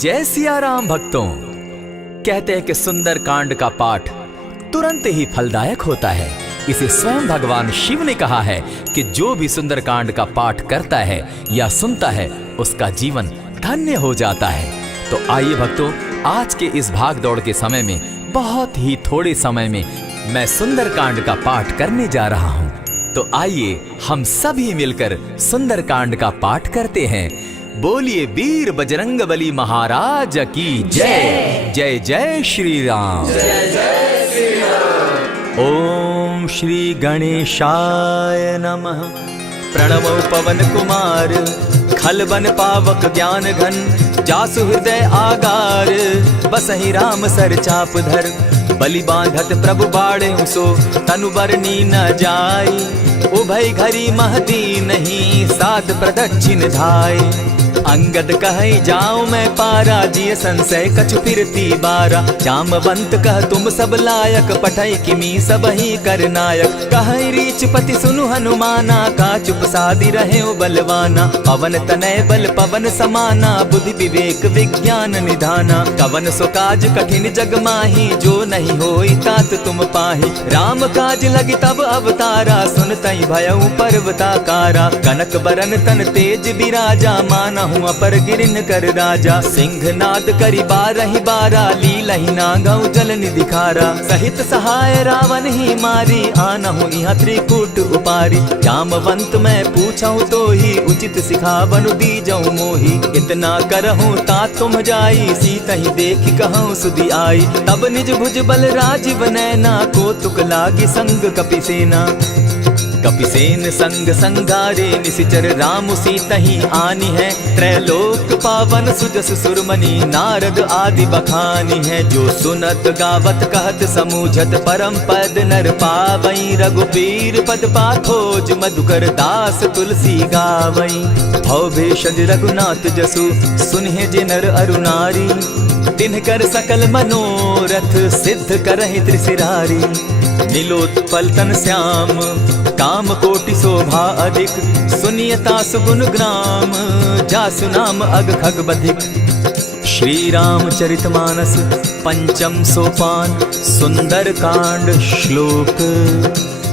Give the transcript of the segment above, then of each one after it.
जय सिया राम भक्तों। कहते हैं कि सुंदर कांड का पाठ तुरंत ही फलदायक होता है। इसे स्वयं भगवान शिव ने कहा है कि जो भी सुंदर कांड का पाठ करता है या सुनता है उसका जीवन धन्य हो जाता है। तो आइए भक्तों, आज के इस भाग दौड़ के समय में बहुत ही थोड़े समय में मैं सुंदर कांड का पाठ करने जा रहा हूँ। तो आइए हम सभी मिलकर सुंदर कांड का पाठ करते हैं। बोलिए वीर बजरंगबली महाराज की जय। जय जय श्री राम। जय जय श्री राम। ओम श्री गणेशाय नमः। प्रणवो पवन कुमार खलबन पावक ज्ञान घन, जासु हृदय आगार बसहि राम सर चाप धर। बलि बांधत प्रभु बाढ़े सो तनु बरनी न जाई, उभय घरी महदी नहीं सात प्रदक्षिण धाय। अंगद कहे जाऊं मैं पारा, जिय संशय कछु फिरती बारा। जामवंत कह तुम सब लायक, पठय किमी सब ही कर नायक। कहे रीच पति सुनु हनुमाना, का चुप सादी रहे बलवाना। पवन तनय बल पवन समाना, बुद्धि विवेक विज्ञान निधाना। कवन सो काज कठिन जग माही, जो नहीं होई तात तुम पाही। राम काज लगी तब अवतारा, सुनतई भयउ पर्वताकारा। कनक बरन तन तेज बिराजा, माना अपर गिरिन कर राजा। सिंह नाद करी बारहि बारा, लीलहि नागौ जल निधि खारा। सहित सहाय रावण ही मारी, आनहु इहाँ त्रिकूट उपारी। जामवंत मैं पूछऊं तो ही, उचित सिखावनु दीजऊं मोही। इतना करहूं ता तुम जाई, सीतहि देखि कहूं सुधि आई। तब निज भुज बल राजीव नैना, को तुक लागी संग कपिसेना। कपिसेन संग संगारे, निशिचर राम सीतहि आनी है। त्रैलोक पावन सुजस सुरमणि, नारद आदि बखानी है। जो सुनत गावत कहत समूझत, परम पद नर पावई। रघुबीर पद पाखोज, मधुकर दास तुलसी गावई। भव भेषज रघुनाथ जसु, सुनिहे जे नर अरु नारी। तिनकर सकल मनोरथ, सिद्ध करहि त्रिशिरारी। नीलोत्पल तन श्याम, काम कोटि शोभा अधिक। सुनियता सुगुण ग्राम, जासु नाम अग खग बधिक। श्री रामचरित मानस पंचम सोपान, सुंदर कांड श्लोक।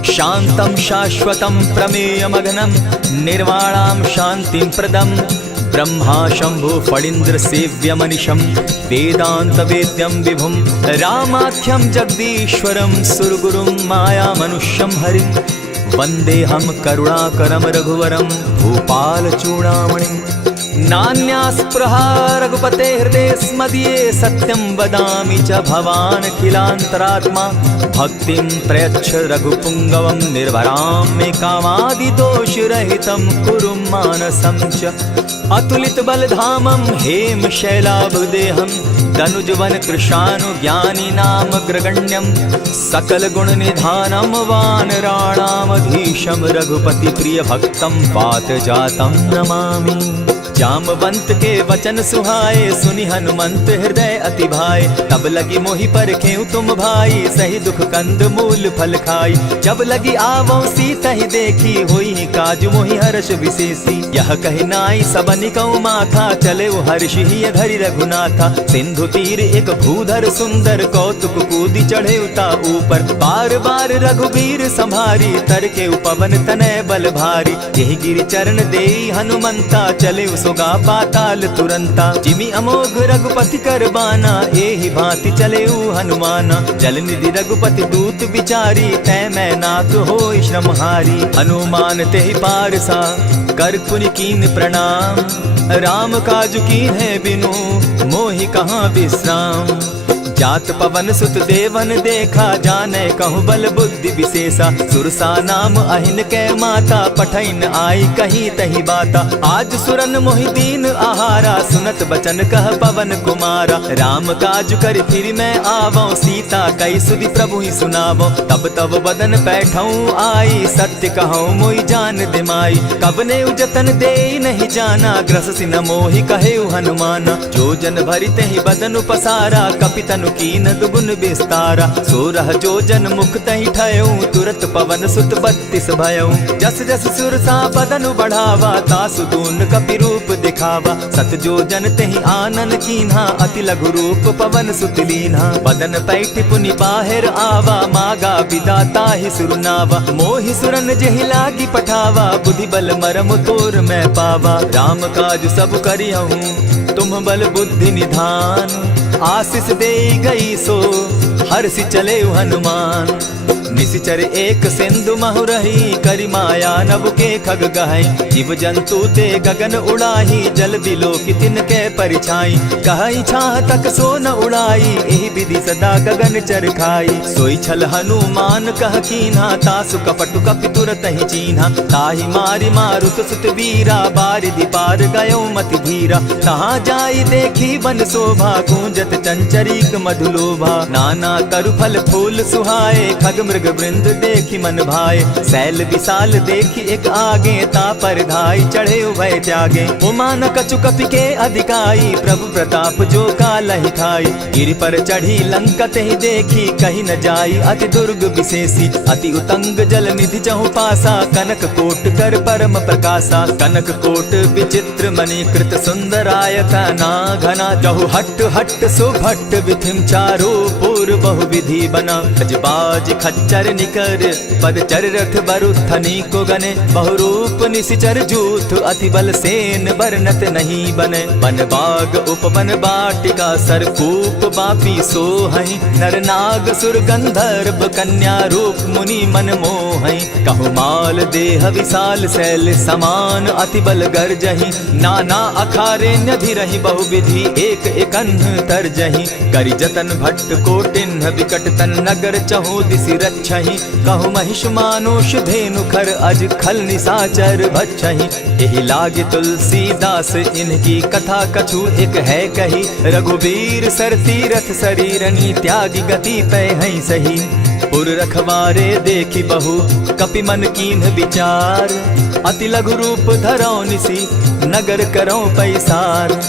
शांतम शाश्वतम प्रमेयमघनम, निर्वाणाम शांतिं प्रदम। ब्रह्मा शंभु फणीन्द्र सेव्य मनिशम, वेदांत वेद्यम विभुम। रामाख्यम जगदीश्वरम, सुरगुरुम माया मनुष्यम हरिम। वंदे हम करुणाकरम रघुवरम, भूपाल चूड़ामणिम। नान्यास्पृहा रघुपते हृदय स्मदीये, सत्यं वदामि च भवान् खिलान्तरात्मा। भक्तिं प्रयच्छ रघुपुंगवं, निर्भरां मे कामादिदोषरहितं। कुरु मानसं च अतुलित बलधामं, हेम शैलाभदेहं। धनुजवन कृशानु ज्ञानी नामग्रगण्यं। सकल गुण निधानं, वानराणामधीशं। रघुपति प्रिय भक्तं, पात जातं नमामि। जामवंत के वचन सुहाए, सुनि हनुमंत हृदय अति भाए। तब लगी मोहि परखेउ तुम भाई, सही दुख कंद मूल फल खाई। जब लगी आवो सीतहि देखी, होई काज मोहि हर्ष विशेषी। यह कहि नाई सबनि कौ माथा, चले हर्षि हिय धरि रघुनाथा। सिंधु तीर एक भूधर सुंदर, कौतुक कूदि चढ़े उता ऊपर। बार बार रघुबीर संभारी, तर के पवन तनय बल भारी। यही गिरि चरण देई हनुमंता, चले सोगा पाताल तुरंता। जिमि अमोघ रघुपति कर बाना, एहि भांति चले हनुमाना। जल निधि रघुपति दूत विचारी, तै मैं नाथ होई श्रमहारी। हनुमान तेहि पारसा, कर पुनि कीन प्रणाम। राम काज कीन है बिनु, मोहि कहाँ विश्राम। जात पवन सुत देवन देखा, जाने कहूँ बल बुद्धि विशेषा। सुरसा नाम अहिन कै माता, पठैन आई कहीं तही बाता। आज सुरन मोहि दीन आहारा, सुनत बचन कह पवन कुमारा। राम काज कर फिर मैं आवो, सीता कई सुधि प्रभु ही सुनावो। तब तब बदन बैठऊँ आई, सत्य कहूँ मोहि जान दिमाई। कब ने जतन दे नहीं जाना, ग्रस सिन मोहि कहे हनुमाना। जो जन भरित ही बदन पसारा, कपितन तनु कीन दुगुन विस्तारा। 16 जोजन मुख तहि ठयऊ, तुरत पवन सुत 32 भयऊ। जस जस सुरसा बदनु बढ़ावा, तासु दून कपि रूप दिखावा। 7 जोजन तेहि आनन कीन्हा, अति लघु रूप पवन सुत लीन्हा। बदन पैठ पुनि बाहिर आवा, मागा विदाता ही सुरनावा। मोहि सुरन जेहि लागी पठावा, बुद्धि बल मरम तोर मैं पावा। राम काज सब करियहूँ, तुम बल बुद्धि निधान। आशीष दे गई सो हर्षि चले हनुमान। निशिचर एक सिंधु महु रही, करि माया नभ के खग गहई। जीव जंतु ते गगन उड़ाही, जल बिलो की तिनके परिछाई। कहई छाह तक सो न उड़ाई, एहि विधि सदा गगन चर खाई। सोई छल हनुमान कह कीन्हा, तासु कपटु कपि तुरत ही चीन्हा। ताहि मारि मारुत सुत वीरा, बारिधि पार गयो मति धीरा। तहाँ जाई देखी वन शोभा, गूंजत चंचरीक मधुलोभा। नाना तरु फल फूल सुहाए, खग मृग वृंद देखी मन भाए। सैल विशाल देखी एक आगे, ता पर धाई चढ़े उभय त्यागे। उमान कछु कपि के अधिकाई, प्रभु प्रताप जो कालहि खाई। गिरि पर चढ़ी लंका तेहि देखी, कहीं न जाई अति दुर्ग विशेषी। अति उतंग जल निधि चहु पासा, कनक कोट कर परम प्रकाशा। कनक कोट विचित्र मणि कृत सुंदरायता ना घना। जहु हट हट सुभट विधिम चारो पूर बहु विधि बना। बाज खच्चर निकर पदचर रथ बरुथनी को गने। बहुरूप निशिचर जूथ, अति बल सेन बरनत नहीं बने। बन बाग उपवन बाटिका, सरकूप बापी सोहई। नर नाग सुर गंधर्व कन्या, रूप मुनि मन मोहई। कहु माल देह विशाल शैल समान, अति बल गर्जही। नाना अखारे न्यधिरहि बहुविधि, एक एकन्ह तरजही। करि जतन भट्ट कोटिन्ह विकट तन नगर, चहु दिसि रक्षहि। कहु महिष मानुष धेनु खर, अज खल निशाचर भक्षहि। एहि लागे तुलसीदास इनकी कथा, कछु एक है कही। रघुबीर सर तीरथ शरीरनी, त्यागी गति पै हई सही। पुर रखवारे देखी बहु, कपि मन कीन्ह विचार। अति लघु रूप धरौ निसी, नगर करौ पैसार।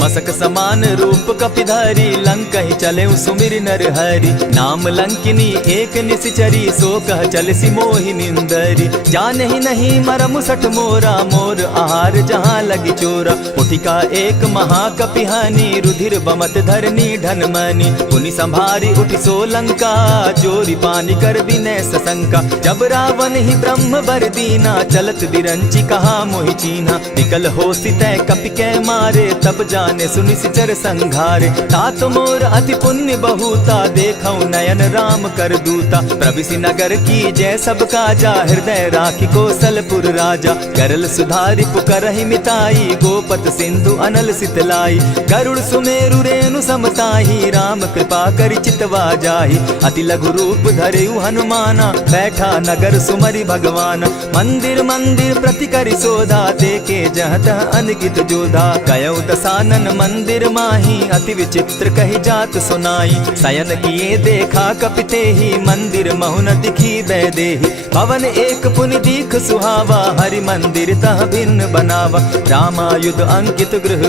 मसक समान रूप कपिधारी, लंकहि चले सुमिर नर हरि। नाम लंकिनी एक निशिचरी, सो कह चल सी मोहि निंदरी। जानहि नहीं मरम सठ मोरा, मोर आहार जहाँ लगी चोरा। उठिका एक महाकपिहानी, रुधिर बमत धरनी ढन मनी। पुनि संभारी उठि सो लंका, जोरी पानी कर विनय सशंका। जब रावण ही ब्रह्म बर दीना, चलत बिरंची कहा मोहि चीन्हा। निकल होसी तय कपि के मारे, तब जाने सुनिशिचर संघारे। तात मोर अति पुण्य बहुता, देखौ नयन राम कर दूता। प्रविशि नगर की जय सब काजा, हृदय राखी कौशलपुर राजा। करल सुधारि पुकरहि मिताई, गोपत सिंधु अनल सितलाई। गरुड़ सुमेरु रेणु समताही, राम कृपा करि चितवा जाहि। अति लघु रूप धरेउ हनुमाना, बैठा नगर सुमरि भगवान। मंदिर मंदिर प्रति करि सोधा, देखे जहत अनगित जोधा। गयौ दसानन मंदिर माही, अति विचित्र कही जात सुनाई। शयन किए देखा कपिते ही, मंदिर महु न दिखी वैदेही। भवन एक पुनि दीख सुहावा, हरि मंदिर तह भिन्न बनावा। रामायुध अंकित गृह,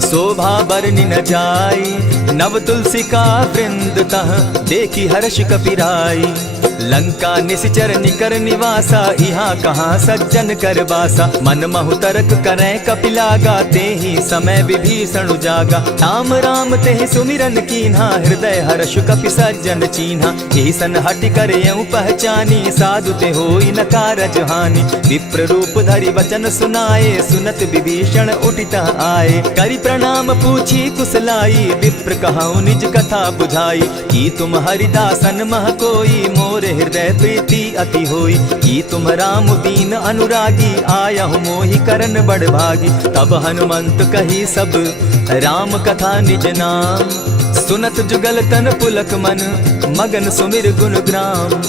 शोभा बरनि न जाई। नव तुलसी का वृंद तह, देखी हर्ष कपिराई। लंका निशिचर निकर निवासा, यहाँ कहाँ सज्जन कर बासा। मन महु तर्क करै कपिलागा, तेहि समय विभीषण जागा। राम राम तेहि सुमिरन कीन्हा, हृदय हर्ष कपि सज्जन चीन्हा। एहि सन हटि कर यूं पहचानी, साधु ते होई न कारज हानि। विप्र रूप धरि वचन सुनाए, सुनत विभीषण उठितः आए। करि प्रणाम पूछी कुशलाई, विप्र कहौ निज कथा बुझाई। की तुम हरिदासन मह कोई, मोर हृदय प्रीति अति होई। की तुम राम दीन अनुरागी, आयहु मोहि करन बड़ भागी। तब हनुमंत कही सब राम कथा निज नाम। सुनत जुगल तन पुलक मन, मगन सुमिर गुण ग्राम।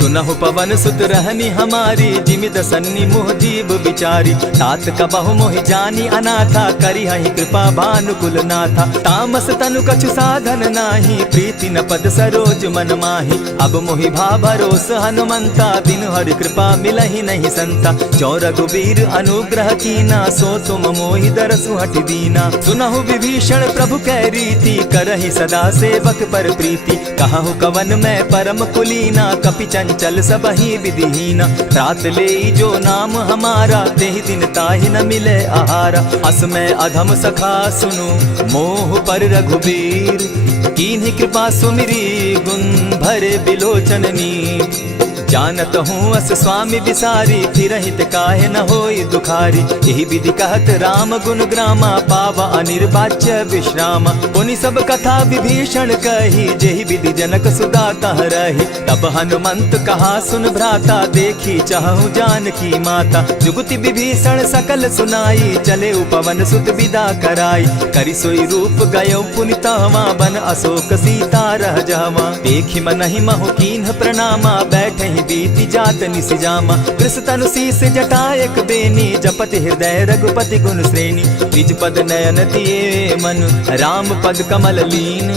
सुनहु पवन सुत रहनी हमारी, जिमि दसन्नी मुह जीव बिचारी। तात कबहु मोहि जानी अनाथा, करी हहि कृपा भानुकुल नाथा। तामस तनु कछु साधन नाही, प्रीति न पद सरोज मन माही। अब मोहि भा भरोस हनुमंता, बिनु हरि कृपा मिलहि नहीं संता। जो रघुबीर अनुग्रह कीना, सो तुम मोहि दरसु हठि दीना। सुनहु विभीषण प्रभु कै रीति, करहि सदा सेवक पर प्रीति। कहु कवन मैं परम कुलीना, कपि चंचल सबहि विधिहीना। त्रात लेई जो नाम हमारा, तेहि दिन ताहि न मिले आहारा। अस मैं अधम सखा सुनु, मोह पर रघुबीर। कीन्हि कृपा सुमिरी, गुण भरे बिलोचन नीर। जानत हूँ अस स्वामी विसारी, फिरहित काहे न होई दुखारी। यही विधि कहत राम गुण ग्रामा, पावा अनिर्वाच्य विश्राम। पुनि सब कथा विभीषण कही, जेहि विधि जनक सुदा कह रही। तब हनुमंत कहा सुन भ्राता, देखी चाहूँ जानकी माता। जुगति विभीषण सकल सुनाई, चले पवन सुत विदा कराई। करि सोई रूप गयो पुनि तहवा, बन अशोक सीता रह जावा। देखि मनहि महु कीन्ह प्रणामा, बैठहि बीति जात निसिजामा। कृष तनु शीस जटा एक बेनी, जपति हृदय रघुपति गुण श्रेणी। निज पद नयन दिए मन, राम पद कमल लीन।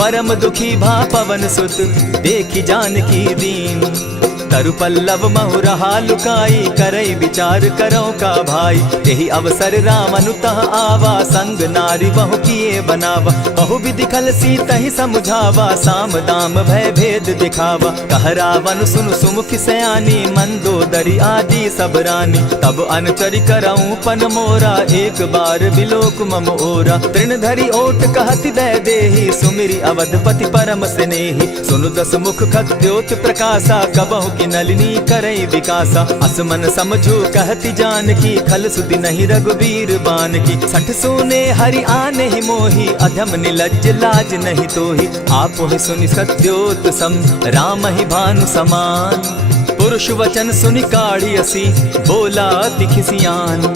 परम दुखी भा पवन सुत, देखि जानकी दीन। तरु पल्लव महु रहा लुकाई, करई विचार करो का भाई। यही अवसर राम अनुतः आवा, संग नारी बहु किए बनावा। बहु विधि खल सीतहि समझावा, साम दाम भय भेद दिखावा। कह रावण सुन सुमुखि सयानी, मंदोदरी आदि सब रानी। तब अनुचरि करऊं पन मोरा, एक बार बिलोक मम ओरा। तृण धरि ओट कहति दय देहि, सुमिरि अवधपति परम स्नेही। सुनु दस मुख खद्योत प्रकाशा, कबहु की नलिनी करई विकासा। असमन समझो कहति जानकी, खल सुधि नहीं रघुबीर बान की। सठ सोने हरि आने ही मोही, अधम निलज्ज लाज नहीं तोही। आपो ही सुनि सत्योत सम, राम ही भानु समान। पुरुष वचन सुनि काढ़ी असी, बोला अति खिसियान।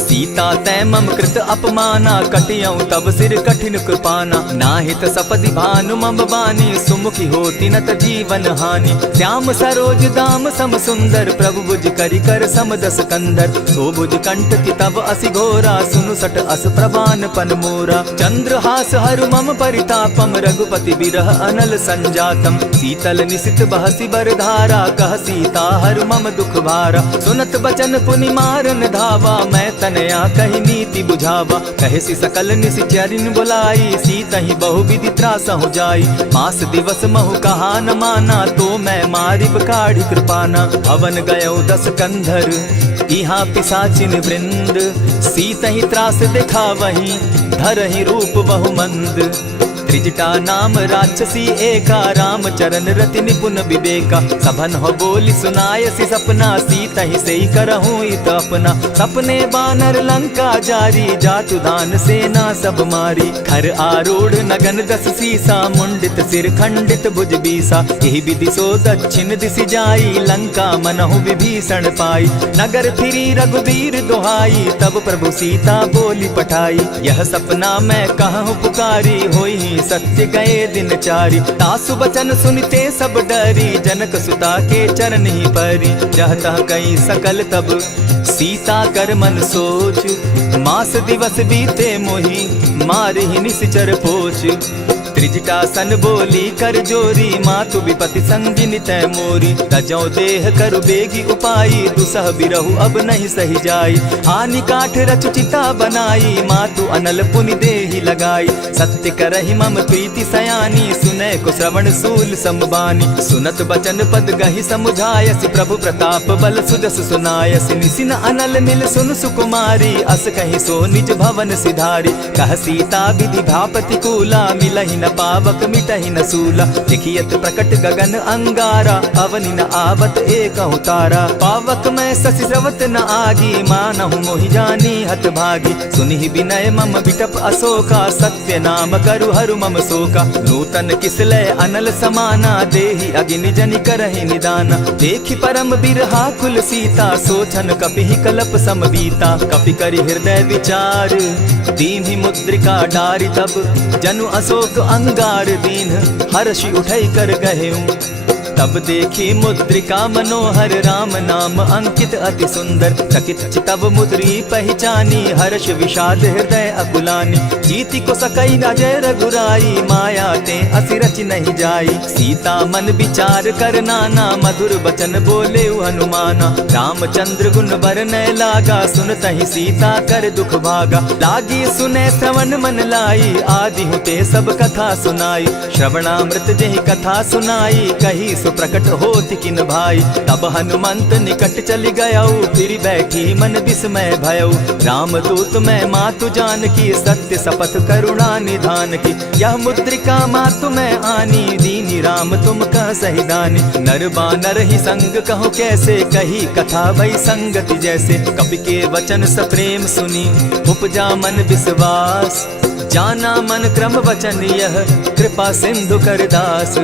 सीता तै मम कृत अपमाना, कटियऊं तब सिर कठिन कृपाना। नाहित सपदि भानु मम बानी, सुमुखी होती नत जीवन हानि। श्याम सरोज दाम सम सुंदर, प्रभु बुझ करि कर सम दस कंदर। सो बुझ कंठ की तब असि घोरा, सुनु सट अस प्रवान पन मोरा। चंद्रहास हरु मम परितापम, रघुपति बिरह अनल संजातम। शीतल निशित बहसी बरधारा, कह सीता हरु मम दुख भारा। सुनत बचन पुनि मारन धावा, मैं तनया कही नीति बुझावा। कहसी सकल निशिचरिन बुलाई, सीतहि बहु विधि त्रास हो जाई। मास दिवस महु कहा न माना, तो मैं मारिब काढ़ी कृपाना। अवन गयो दस कंधर, इहाँ पिशाचिन वृंद। सीतहि त्रास दिखावहि, धरहि रूप बहु मंद। त्रिजटा नाम राक्षसी एका, राम चरण रति निपुण विवेका। सभन हो बोली सुनायसी सपना, सीतहि सेई करहूँ इत अपना। सपने बानर लंका जारी, जातु दान सेना सब मारी। खर आरूढ़ नगन दस सीसा, मुंडित सिर खंडित भुज बीसा। यही विधि सो दक्षिण दिशि जाई, लंका मनहु विभीषण पाई। नगर फिरी रघुबीर दुहाई, तब प्रभु सीता बोली पठाई। यह सपना मैं कहूँ पुकारी, होई सत्य गए दिन चारी। तासु बचन सुनते सब डरी, जनक सुता के चरण ही परी। जहता कई सकल तब सीता कर मन सोच, मास दिवस बीते मोही, मारे ही निश्चर पोच। त्रिजटा सन बोली कर जोरी, मातु विपति संगिनी तै मोरी। तजौ देह करु बेगी उपाई, दुसह बिरहु अब नहीं सही जाई। हानि काठ रचु चिता बनाई, मातु अनल पुनि देहि लगाई। सत्य करहि मम प्रीति सयानी, सुनै को श्रवण सूल समबानी। सुनत बचन पद गहि समुझायसि, प्रभु प्रताप बल सुजस सुनायसि। निसिन अनल मिल सुन सुकुमारी, अस कहि सो निज भवन सिधारी। कह सीता विधि भापति कूला, मिलहि न पावक मिटहि न सूला। लिखियत प्रकट गगन अंगारा, अवनि न आवत एकहु तारा। पावक मैं शशि स्रवत न आगी, मानहु मोहि जानी हत भागी। सुनिहि विनय मम बिटप अशोका, सत्य नाम करु हरु मम शोका। नूतन किसलय अनल समाना, देहि अगिनि जनि करहि निदाना। देखि परम बिरहा कुल सीता, सोचन कपिहि कलप सम बीता। कपि करि हृदय विचार, दीन्हि मुद्रिका डारि। तब जनु अशोक अंगार दीन, हर्षि उठै कर गहेऊं। तब देखी मुद्रिका मनोहर राम नाम अंकित अति सुंदर। चकित तब मुद्री पहचानी हर्ष विषाद हृदय अकुलानी। जीति को सकई न जय रघुराई माया ते असि रचि नहीं जाई। सीता मन विचार कर नाना मधुर बचन बोले हनुमाना। रामचंद्र गुण बरनय लागा सुनतहि सीता कर दुख भागा। लागी सुने श्रवण मन लाई आदि हुते सब कथा सुनाई। श्रवणामृत जेहि कथा सुनाई कही सुप्रकट होति किन भाई। तब हनुमंत निकट चली गयऊ फिर बैठी मन विस्मय भयऊ। रामदूत मैं मातु जान की सत्य शपथ करुणा निधान की। यह मुद्रिका मातु मैं आनी दीनी राम तुम कह सही दानी। नर बानर ही संग कहो कैसे कही कथा भई संगति जैसे। कपि के वचन सप्रेम सुनी उपजा मन विश्वास। जाना मन क्रम वचन यह कृपा सिंधु कर दास।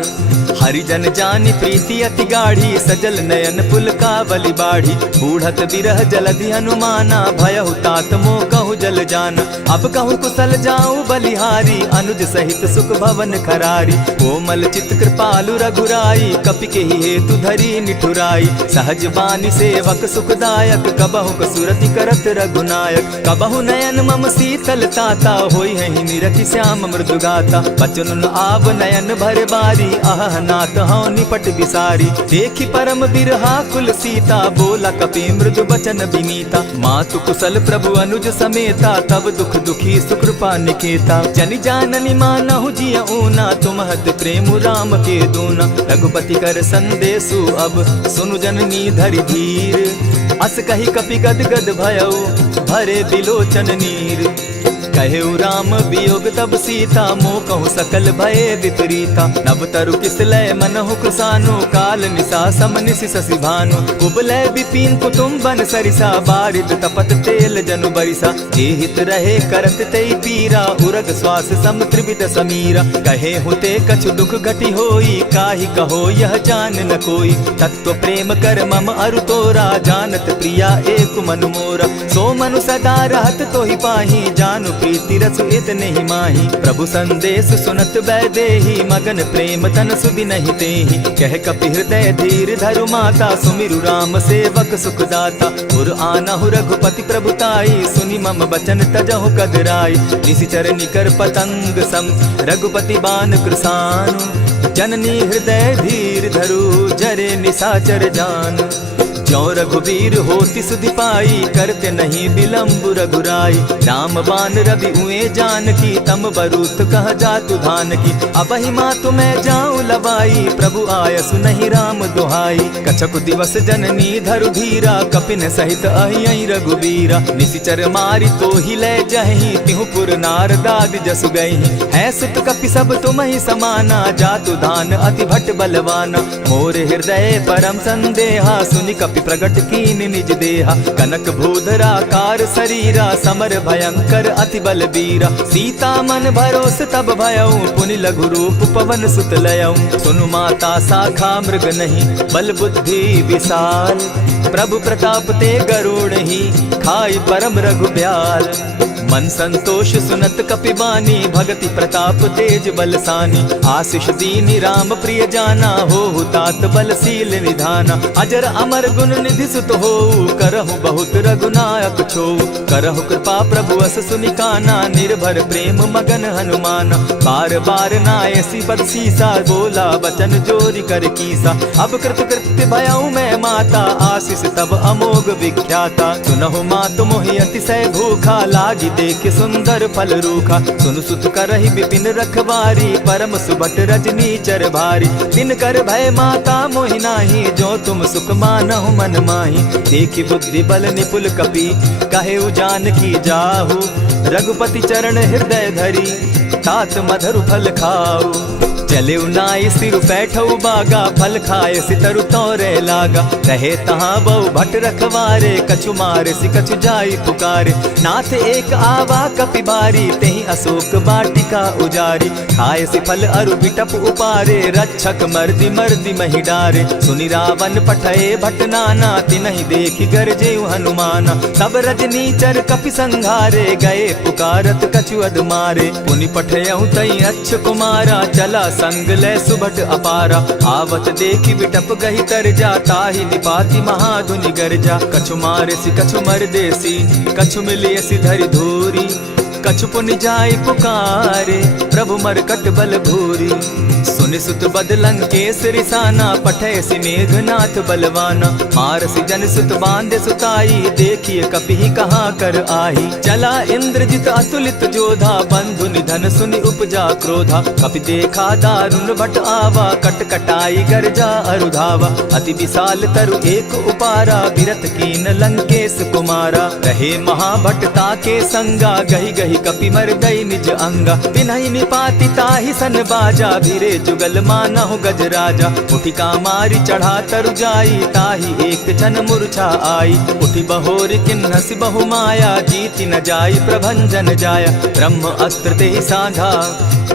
हरिजन जानी प्रीति अति गाढ़ी सजल नयन पुलकावली बाढ़ी। बूढ़त बिरह जलधि हनुमाना भयहु तात मोह कहु जल जाना। अब कहु कुशल जाऊं बलिहारी अनुज सहित सुख भवन खरारी। कोमल चित कृपालु रघुराई कपि के ही हेतु धरी निठुराई। सहज बानी सेवक सुखदायक कबहु कसुरति करत रघुनायक। कबहु नयन मम शीतल ताता होई है निरखि श्याम मृदु गाता। बचन आव नयन भर बारी आह नाथ हौ निपट विसारी। देखी परम बिरहा कुल सीता बोला कपि मृदु बचन विनीता। मातु कुशल प्रभु अनुज समेता तब दुख दुखी सुकृपा निकेता। जनि जाननी मानहु जिय ऊना तुमहत प्रेम राम के दूना। रघुपति कर संदेशु अब सुनु जननी धरि धीर। अस कही कपि गद गद भयऊ भरे बिलोचन नीर। कहेउ राम वियोग तब सीता मोह कहु सकल भये विपरीता। नव तरु किसलय मनहु कृसानु काल निशा समनिशि शशि भानु। कुबलय विपिन कुटुम्बन सरिसा बारिद तपत तेल जनु बरिसा। जे हित रहे करत तेई पीरा उरग श्वास सम त्रिविध समीरा। कहे हुते कछु दुख घटी होई काहि कहो यह जान न कोई। तत्व प्रेम कर मम अरु तोरा जानत प्रिया एक मनु मोरा। सो मनु सदा रहत तोहि पाही जानु प्रीति रसु इतने ही माही। प्रभु संदेश सुनत बैदेही मगन प्रेम तन सुधि नहीं तेहि। कह कपि हृदय धीर धरु माता सुमिरु राम सेवक सुखदाता। उर आनहु रघुपति प्रभुताई सुनि मम बचन तजहु कदराई। निशिचर निकर पतंग सम रघुपति बान कृसानु। जननी हृदय धीर धरु जरे निशाचर जान। जो रघुवीर होति सुधि पाई करते नहीं विलम्ब रघुराई। राम बान रवि उए जान की तम बरूथ कह जातु धान की। अब ही मातु मैं जाऊं लवाई प्रभु आयसु नहीं राम दुहाई। कछक दिवस जननी धरु धीरा कपिन सहित अहियं रघुवीरा। निशिचर मारी तो ही ले जहि तिहुपुर नारदाद जसु गई। है सुत कपि सब तुम ही समाना जातु धान अति भट बलवाना। मोर हृदय परम संदेहा सुनि कपि प्रगट कीन निज देहा। कनक भूधरा कार शरीरा समर भयंकर अति बलबीरा। सीता मन भरोस तब भयऊ पुनि लघु रूप पवन सुत लयऊ। सुनु माता शाखा मृग नहीं बल बुद्धि विशाल। प्रभु प्रताप ते गरुड़ ही खाई परम रघु ब्याल। मन संतोष सुनत कपिबानी भगति प्रताप तेज बलसानी। आशीष दीनी राम प्रिय जाना हो तात बलशील निधाना। अजर अमर गुण निधि सुत हो करहु बहुत रघुनायक छो। करहु कृपा प्रभु अस सुनिकाना निर्भर प्रेम मगन हनुमाना। बार बार नायसी पद सीसा बोला बचन जोरी कर कीसा। अब कृत कृत्य भयऊ मैं माता आशीष तब अमोघ विख्याता। सुनहु मातु मोहि अतिशय भूखा लागी देख सुंदर फल रूखा। सुन सुत करहि विपिन रखवारी परम सुबट रजनी चर भारी। दिन कर भय माता मोहि नाही जो तुम सुख मानहु मन माही। देखि बुद्धि बल निपुल कपि कहे जान की जाहु। रघुपति चरण हृदय धरी तात मधुर फल खाऊ। चले नाई सिर बैठऊ बागा फल खाए सितरु तोरे लागा। रहे तहाँ बहु भट रखवारे कछु मारे सि कछु जाई पुकारे। नाथ एक आवा कपि बारी तेहि अशोक बाटिका उजारी। खाए सि फल अरु बिटप उपारे रक्षक मर्दि मर्दि महि डारे। सुनि रावण पठए भट नाना तिनहि देखि गरजे हनुमाना। तब रजनी चर कपि संघारे गए पुकारत कछु अध मारे। पुनि पठयऊ तई अच्छ कुमारा चला संग ले सुभट अपारा। आवत देखी विटप गही तर जा, ताहि निपाति महाधुनि गर्जा। कछु मारेसी कछु मर देसी, कछु मिलियसी धरि धूरी। कछु पुनि जाय पुकारे, प्रभु मरकट बल भूरी। सुनि सुत बद लंकेश रिसाना, पठैसी मेघनाथ बलवाना। मारसी जन सुत बांधे सुताई, देखिए कपि कहाँ कर आही। चला इंद्रजित अतुलित जोधा, बंधु निधन सुनि उपजा क्रोधा। कपि देखा दारुण भट आवा, कट कटाई गर्जा अरुधावा। अति विशाल तरु एक उपारा, बिरत कीन लंकेश कुमारा। रहे महाभट्टा के संगा, गही गही कपि मर्दई निज अंगा। तिन्हि निपाति ताहि सन बाजा, भिरे जुगल मानहु गज राजा। उठिका मारी चढ़ा तरु जाई, ताहि एक जन मूर्छा आई। उठि बहोर किन्हसि बहु माया, जीति न जाई प्रभंजन जाया। ब्रह्म अस्त्र तेहि साधा,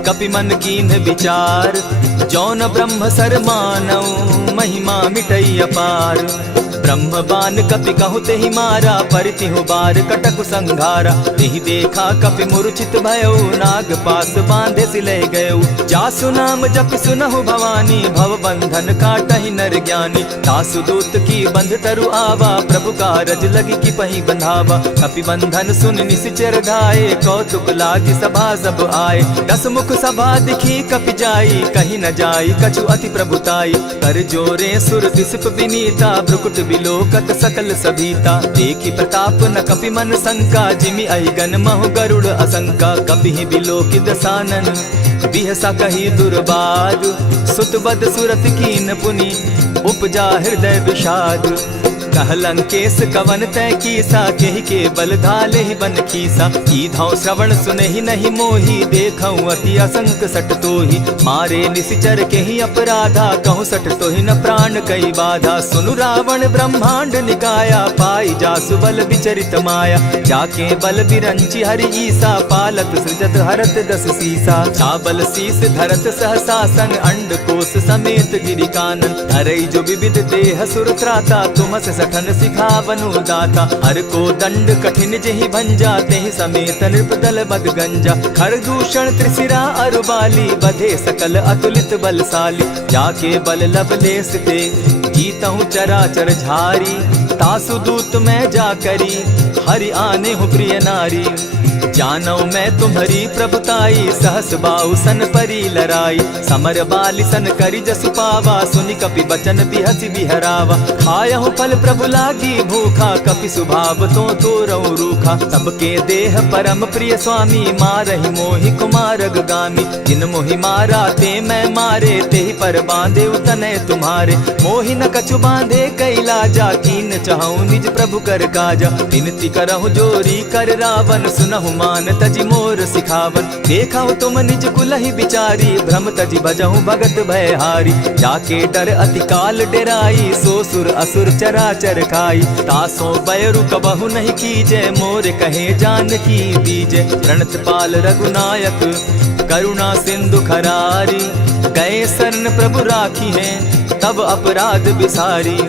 कपि मन कीन्ह विचार। जौन ब्रह्म सर मानऊ, महिमा मिटई अपार। ब्रह्म बान कपि कहु तेहि मारा, परितिहु बार कटकु संघारा। तेहि देखा कपि मूर्छित भयउ, नाग पास बांधे सिले गयउ। जासु नाम जपि सुनहु भवानी, भव बंधन काटहि नर ज्ञानी। तासु दूत की बंध तरु आवा, प्रभु कारज लगी कि पहि बंधावा। कपि बंधन सुन निसिचर धाये, कौतुक लागी सभा सब आए। दस मुख सभा दिखी कपि जाई, कहीं न जाई कछु अति प्रभुताई। कर जोरे सुर दिसप विनीता, भ्रुकुट बिलोकत सकल सभीता। देखी प्रताप न कपि मन शंका, जिमि अहिगन महु गरुड़ असंका। कपि बिलोकि दसानन, बिहसा कही दुर्बाद। सुत बद सुरत कीन पुनि, उपजा हृदय विषाद। कह लंकेश कवन तय कीसा, केहि के बल धाले ही बन खीसा। कीधौ श्रवण सुनहि नहीं मोही, देखऊं अति असंक सट तोही। मारे निसिचर केहि अपराधा, कहूँ सट तोहि न प्राण कई बाधा। सुनु रावण ब्रह्मांड निकाया, पाई जासु बल विचरित माया। जाके बल बिरंचि हरि ईसा, पालत सृजत हरत दस सीसा। चाबल शीस धरत सहसासन, अंड कोश समेत गिरि कानन। धरई जो विविध देह सुर त्राता, तुमस सठन सिखावनु दाता। हर को दंड कठिन जेहि भंजा, तेहि समेत नृपदल बद गंजा। खरदूषण त्रिशिरा अरुबाली, बधे सकल अतुलित बलशाली। जाके बल लवलेस ते, जीतहु चराचर झारी। तासु दूत मैं जाकरी, हरि आने हूँ प्रिय नारी। जानौ मैं तुम्हारी प्रभुताई, सहस बाहु सन परी लराई। समर बाली सन करि जसु पावा, सुनि कपि बचन बिहसि बिहरावा। खायहु फल प्रभु लागी भूखा, कपि सुभाव तो तोरहु रूखा। सबके देह परम प्रिय स्वामी, मारहि मोहि कुमारग गामी। जिन मोहि मारा ते मैं मारे, तेहि पर बांधे उतने तुम्हारे। मोहि न कछु बांधे कैलाजा, कीन चाहूं निज प्रभु कर काजा। विनती करहु जोरी कर रावण, सुनहु मान तजि मोर सिखावन। देखहु तुम निज कुलहि बिचारी, भ्रम तजि भजहु भगत भयहारी। जाके डर अति काल डेराई, सो सुर असुर चराचर खाई। तासो बैरु कबहु नहीं कीजे, मोर कहे जानकी दीजे। प्रणत पाल रघुनायक, करुणा सिंधु खरारी। गए शरण प्रभु राखी हैं, तब अपराध बिसारी।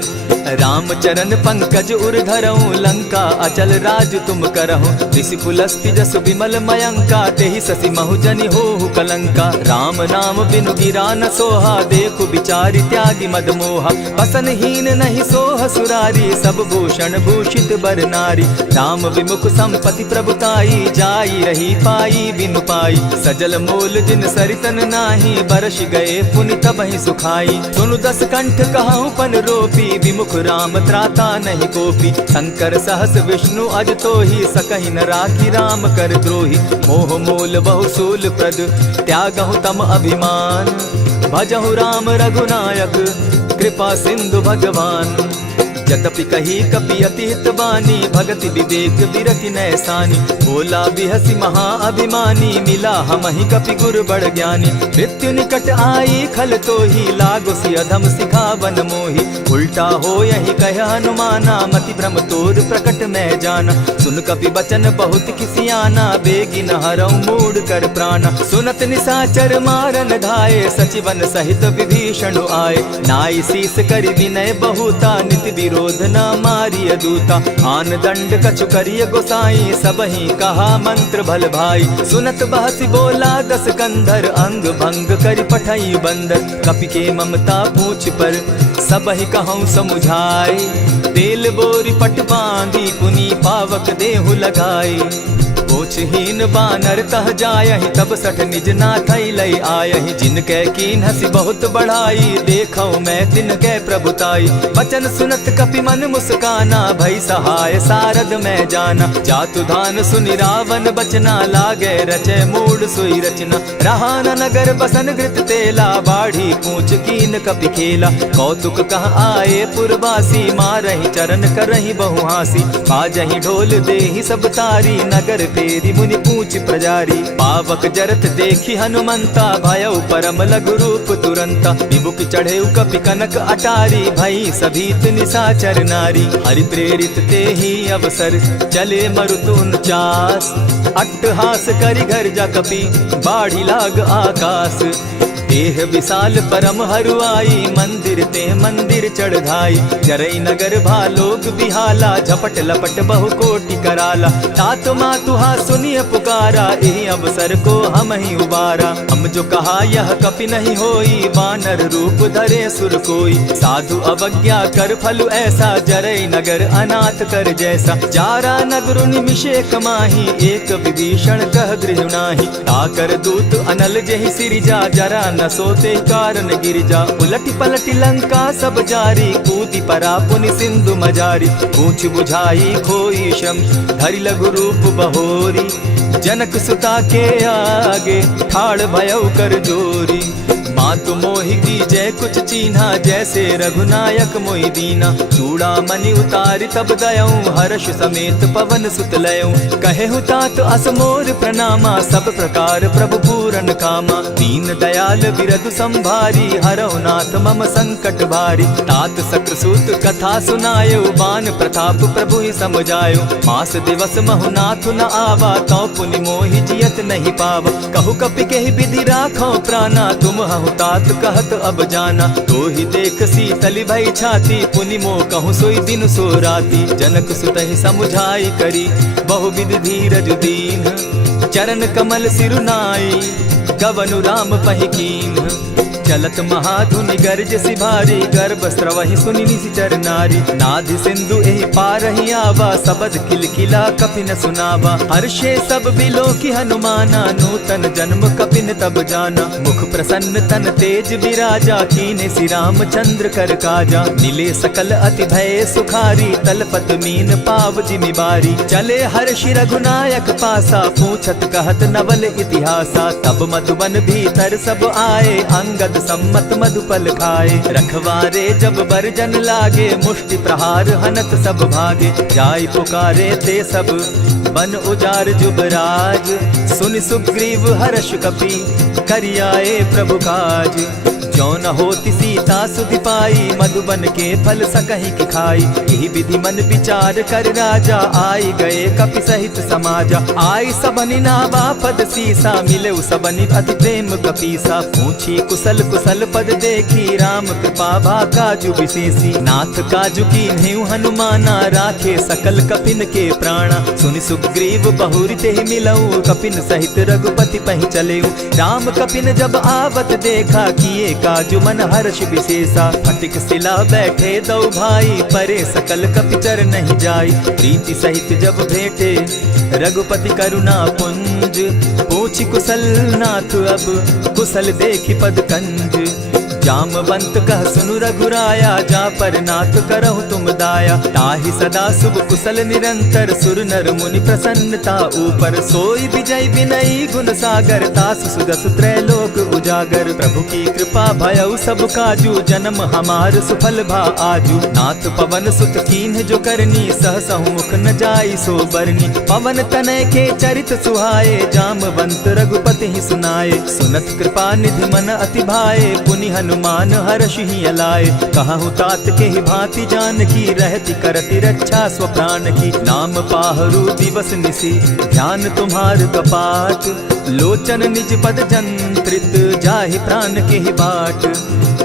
राम चरण पंकज उर धरऊं, लंका अचल राज तुम करहु। ऋषि पुलस्ति जसु विमल मयंका, तेहि ससि महु जनि होहु कलंका। राम नाम बिनु गिरा न सोहा, देखु बिचारी त्यागी मद मोहा। बसनहीन नहीं सोह सुरारी, सब भूषण भूषित बर नारी। राम विमुख संपति प्रभुताई, जाई रही पाई बिनु पाई। सजल मोल जिन सरितन नाही, बरस गए पुनि तबहि सुखाई। सुनु दस कंठ कहूँ पन रोपी, विमुख राम त्राता नहीं कोपी। शंकर सहस विष्णु अज तो ही, सकहि न राखी राम कर द्रोही। मोह मूल बहु सूल प्रद, त्यागहु तम अभिमान। भजहु राम रघुनायक, कृपा सिंधु भगवान। जतपि कही कपि अति हित बानी, भगति विवेक विरति नैसानी। बोला बिहसी महा अभिमानी, मिला हमहि कपि गुर बड़ ज्ञानी। मृत्यु निकट आई खल तो ही, लागो सि अधम सिखावन मोही। उल्टा हो यही कह हनुमाना, मति भ्रम तोर प्रकट मैं जाना। सुन कपि बचन बहुत किसियाना, बेगी न हरऊ मूड कर प्राणा। सुनत निसाचर मारन धाये, सचिवन सहित विभीषण आए। नाई शीस करि विनय बहुता, नित विरोध न मारिय दूता। आन दंड कछु करिय गोसाई, सबहि कहा मंत्र भल भाई। सुनत बहसी बोला दस कंधर, अंग भंग करि पठई बंदर। कपि के ममता पूछ पर, सबहि कहूँ समुझाए। तेल बोरी पट बांधी, पुनि पावक देहु लगाई। ओछहीन बानर तह जायहि, तब सठ निज नाथै लई आयहि। जिनकै कीन हसी बहुत बढ़ाई, देखौ मैं तिनकै प्रभुताई। बचन सुनत कपि मन मुस्काना, भई सहाय सारद मैं जाना। जातु धान सुनि रावण बचना, लागे रचै मूड सोई रचना। रहा न नगर बसन घृत तेला, बाढ़ी पूछ कीन कपि खेला। कौतुक कह आए पुरवासी, मारहि चरण करहि बहु हासी। बाजहि ढोल देहि सब तारी, नगर तेरी मुनि पूछ प्रजारी। पावक जरत देखी हनुमंता, भयउ परम लघु रूप तुरंता। विमुख चढ़े कपि कनक अटारी, भई सभीत निशाचर नारी। हरि प्रेरित ते ही अवसर, चले मरुतुन चास। अट्टहास करि घर जा कपि, बाढ़ी लाग आकाश। देह विशाल परम हरुआई, मंदिर ते मंदिर चढ़ाई। जरई नगर भालोक बिहाला, झपट लपट बहु कोटि कराला। तात मातुहा सुनिय पुकारा, एहि अवसर को हम ही उबारा। हम जो कहा यह कपि नहीं होई, बानर रूप धरे सुर कोई। साधु अवज्ञा कर फल ऐसा, जरई नगर अनाथ कर जैसा। जारा नगर निमिषे कमाही, एक विभीषण कह गृह नाही। ताकर दूत अनल जहि सिरिजा, जरा न सोते कारण गिरजा। उलटी पलटी लंका सब जारी, कूदी परा पुनि सिंधु मजारी। पूछ बुझाई खोई श्रम, धरि लघु रूप बहोरी। जनक सुता के आगे, ठाड़ भयउ कर जोरी। मातु मोहि की जय कुछ चीन्हा, जैसे रघुनायक मोहि दीना। चूड़ा मणि उतारि तब दयऊं, हर्ष समेत पवन सुत लयऊं। कहेहु तात असमोर प्रणामा, सब प्रकार प्रभु पूरन कामा। दीन दयाल बिरधु संभारी, हरौ नाथ मम संकट भारी। तात सक्रसूत कथा सुनायो, बान प्रताप प्रभु ही समझायो। मास दिवस महु नाथ न आवा, तौ पुनि मोहि जियत नहीं पावा। कहु कपि केहि विधि राखो प्राणा, तुम हहु तात कहत अब जाना। तो ही देख शीतली भई छाती, पुनि मो कहूँ सोई दिन सो राती। जनक सुतहि समुझाई करी, बहुविध धीरज दीन। चरण कमल सिरुनाई, गवनु राम पहि कीन। चलत महाधुनि गर्ज सिभारी, गर्भ स्रवहि सुनि निशिचर नारी। नाधि सिंधु एहि पारहि आवा, सबद किलकिला कपि न सुनावा। हर्षे सब बिलोकि हनुमाना, नूतन जन्म कपि न तब जाना। मुख प्रसन्न तन तेज विराजा, कीने श्री रामचंद्र कर काजा। मिले सकल अति भय सुखारी, तलपत मीन पाव जिमि बारी। चले हर्षि रघुनायक पासा, पूछत कहत नवल इतिहासा। तब मधुबन भीतर सब आए, अंगद सम्मत मधुपल खाए। रखवारे जब बरजन लागे, मुष्टि प्रहार हनत सब भागे। जाय पुकारे ते सब, बन उजार जुबराज। सुनि सुग्रीव हर्ष कपि, करियाए प्रभु काज। जो न होती सीता सुधि पाई, मधुबन के फल सकहि की खाई। यही विधि मन विचार कर राजा, आई गए कपि सहित समाजा। आई सबनि नावा पद सीसा, मिले सबनि अति प्रेम कपीसा। पूछी कुशल कुशल पद देखी, राम कृपा भा काजु विशेषी। नाथ काजु कीन्हेउ हनुमाना, राखे सकल कपिन के प्राणा। सुनि सुग्रीव बहुरि तेहि मिलऊ, कपिन सहित रघुपति पहि चलेऊ। राम कपिन जब आवत देखा, किए काजु मन हर्ष विशेषा। फटिक सिला बैठे दो भाई, परे सकल कपिचर नहीं जाई। प्रीति सहित जब भेटे, रघुपति करुणा पुंज। पूछि कुशल नाथ अब, कुशल देखि पद कंज। जामवंत कह सुनु रघुराया, जा पर नाथ करहु तुम दाया। ताहि सदा शुभ कुशल निरंतर, सुर नर मुनि प्रसन्नता ऊपर। सोई विजय विनयी गुण सागर, तास सुदस त्रैलोक उजागर। प्रभु की कृपा भयउ सब काजू, जन्म हमार सुफल भा आजू। नाथ पवन सुत कीन्ह जो करनी, सहसहु मुख न जाई सो बरनी। पवन तनय के चरित सुहाए, जामवंत रघुपति ही सुनाए। सुनत कृपा निधि मन अति भाए, पुनि हनुमान हनुमान हर्षि अलाए। कहूँ तात के ही भांति जानकी, रहती करती रक्षा स्वप्राण की। नाम पाहरु दिवस निसी, ध्यान तुम्हार कपाट। लोचन निज पद जंत्रित, जाहि प्राण के ही बाट।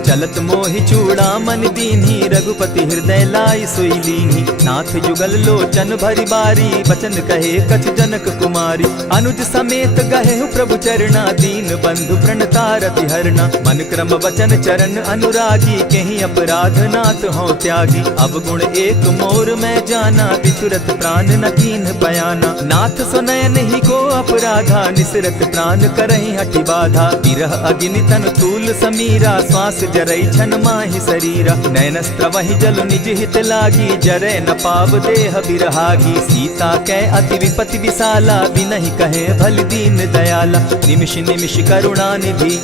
चलत मोहि चूड़ामणि दीन्ही, रघुपति हृदय लाई सोई लीन्ही। नाथ जुगल लोचन भरी बारी, बचन कहे कछ जनक कुमारी। अनुज समेत गहे प्रभु चरणा, दीन बंधु प्रणतारति हरना। मन क्रम वचन चरण अनुरागी, कहीं अपराध नाथ हो त्यागी। अब गुण एक मोर में जाना, बिछुरत प्राण न कीन्ह बयाना। नाथ सुनयन ही को अपराधा, निसरत प्राण करहि हठि बाधा। विरह अग्नि तन तूल समीरा, श्वास जरई छन माहि शरीरा। नयन स्त्रवहि जल निज हित लागी, जरै न पाव देह बिरहागी। सीता कै अति विपति विशाला, बिनहि कहे भल दीन दयाला। निमिष निमिष करुणा निधि,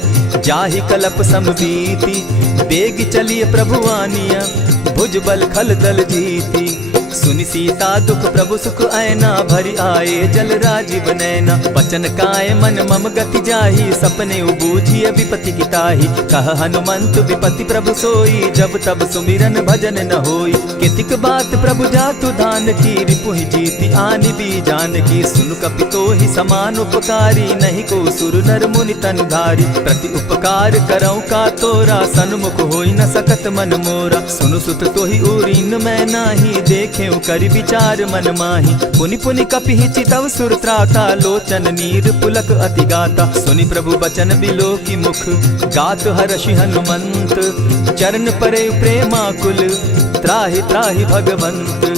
जाहि कलप समबीति। बेग चलिए प्रभु आनिया, भुज बल खल दल जीती। सुनि सीता दुख प्रभु सुख ऐना, भरि आए जल राजीव नैना। बचन काय मन मम गति जाहि, सपने बूझिय विपति किताहि। कह हनुमंत विपति प्रभु सोई, जब तब सुमिरन भजन न होई। कितिक बात प्रभु जातु धान की, रिपुहि जीति आनि भी जानकी। सुन कपितो ही समान उपकारी, नहीं को सुर नर मुनि तन धारी। प्रति उपकार करौ का तोरा, सन्मुख होई न सकत मन मोरा। सुनु सुत तोहि उरीन मैं नाही, देखे करि विचार मन माही। पुनि पुनि कपिहि चितव सुर त्राता, लोचन नीर पुलक अति गाता। सुनि प्रभु बचन बिलो की मुख, गात हर्षि हनुमंत। चरण परे प्रेमाकुल, त्राहि त्राहि भगवंत।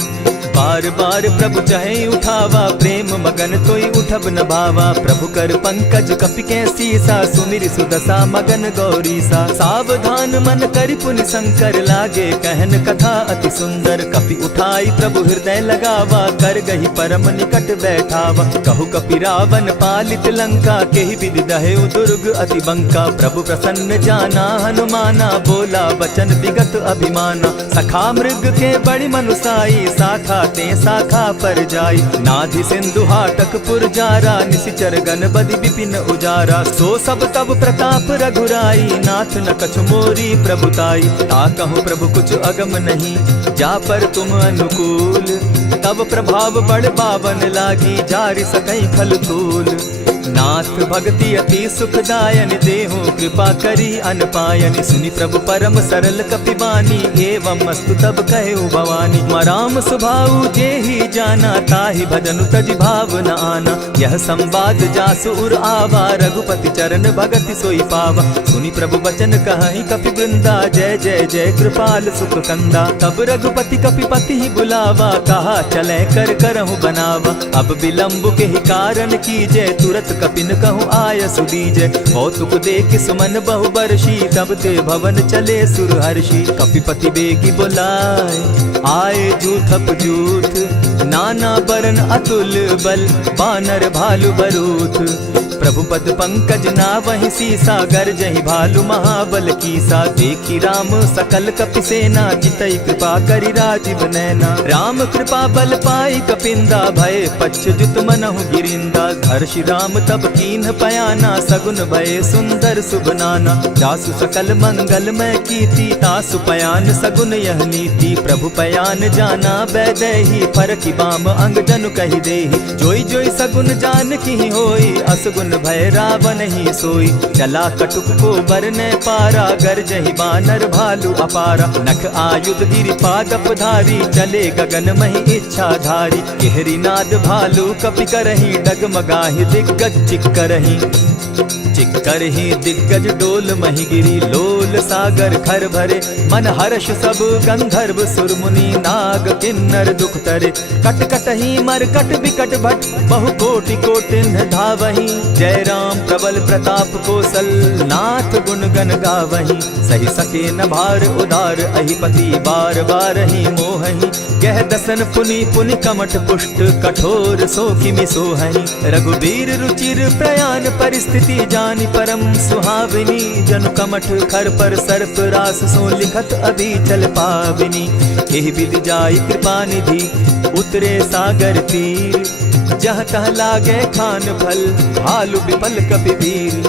बार बार प्रभु चहे उठावा, प्रेम मगन तोई उठब न भावा। प्रभु कर पंकज कपि के सीसा, सुमिर सुदशा मगन गौरीसा। सावधान मन करि पुनि शंकर, लागे कहन कथा अति सुंदर। कपि उठाई प्रभु हृदय लगावा, कर गही परम निकट बैठावा। कहु कपि रावण पालित लंका, केहि विधि दहेउ दुर्ग अति बंका। प्रभु प्रसन्न जाना हनुमाना, बोला बचन विगत अभिमाना। सखा मृग के बड़ी मनुसाई, साखा ते शाखा पर जाई। नाधि सिंधु हाटक पुर जारा, निशिचर गण बदि विपिन उजारा। सो सब तब प्रताप रघुराई, नाथ न कछु मोरी प्रभुताई। ताकहु प्रभु कुछ अगम नहीं, जा पर तुम अनुकूल। तब प्रभाव बड़ पावन लागी, जारि सकई खल तूल। नाथ भक्ति अति सुखदायन, देहु कृपा करी अनपायन। सुनि प्रभु परम सरल कपिबानी, एवं मस्तु तब कहेउ भवानी। मराम सुभाऊ जेहि जाना, ताहि भजनु तज भाव न आना। यह संवाद जासु उर आवा, रघुपति चरण भगति सोई पावा। सुनि प्रभु बचन कहहि कपि वृंदा, जय जय जय कृपाल सुख कंदा। तब रघुपति कपिपति ही बुलावा, कहा चले कर करहु बनावा। अब विलंब के ही कारण कीजय, तुरत कपिन कहूँ आय सुदीजय। कौतुक देख सुमन बहु बरसी, तब ते भवन चले सुर हर्षि। कपिपति बेगी बुलाए, आए जूथप जूथ। नाना बरन अतुल बल, बानर भालु बरूथ। प्रभु पद पंकज नावहि सीसा, गरजहि भालु महाबल कीसा। देखी राम सकल कपि सेना, जितई कृपा करि राजीव नैना। राम कृपा बल पाई कपिंदा, भय पच्युत मनहु गिरिंदा। हर्षि राम तब कीन्ह पयाना, सगुन भय सुंदर शुभ नाना। जासु सकल मंगल मैं कीति, तासु पयान सगुन यह नीति। प्रभु पयान जाना बैदेही, फरकि बाम अंग जनु कहि देहि। जोई जोई सगुन जान की होई, असगुन भय रावण ही सोई। चला कटुक को बरने पारा, गरजहि बानर भालु अपारा। नख आयुध गिरि पादप धारी, चले गगन महि इच्छा धारी। केहरी नाद भालु कपि करहि, डगमगाहि दिग्गज चिक्करहि। चिक्करहि दिग्गज डोल महि गिरी, लोल सागर खर भरे। मन हर्ष सब गंधर्व सुर मुनि, नाग किन्नर दुख तरे। कट कटहि मरकट बिकट भट, बहु कोटि कोटिन धावहि। जय राम प्रबल प्रताप कौशल, नाथ गुण गण गावहि। सही सके न भार उदार, अहिपति बार बार ही मोहहि। गह दसन पुनि पुनि कमठ पुष्ट, कठोर सो किमि सोहहि। रघुबीर रुचिर प्रयाण परिस्थिति, जानि परम सुहाविनी। जनु कमठ खर पर सर्प रास, सो लिखत अभी चल पाविनी। एहि विधि जाई कृपा निधि, उतरे सागर तीर। जह तह लागे खान फल, भालु विपल कपि वीर।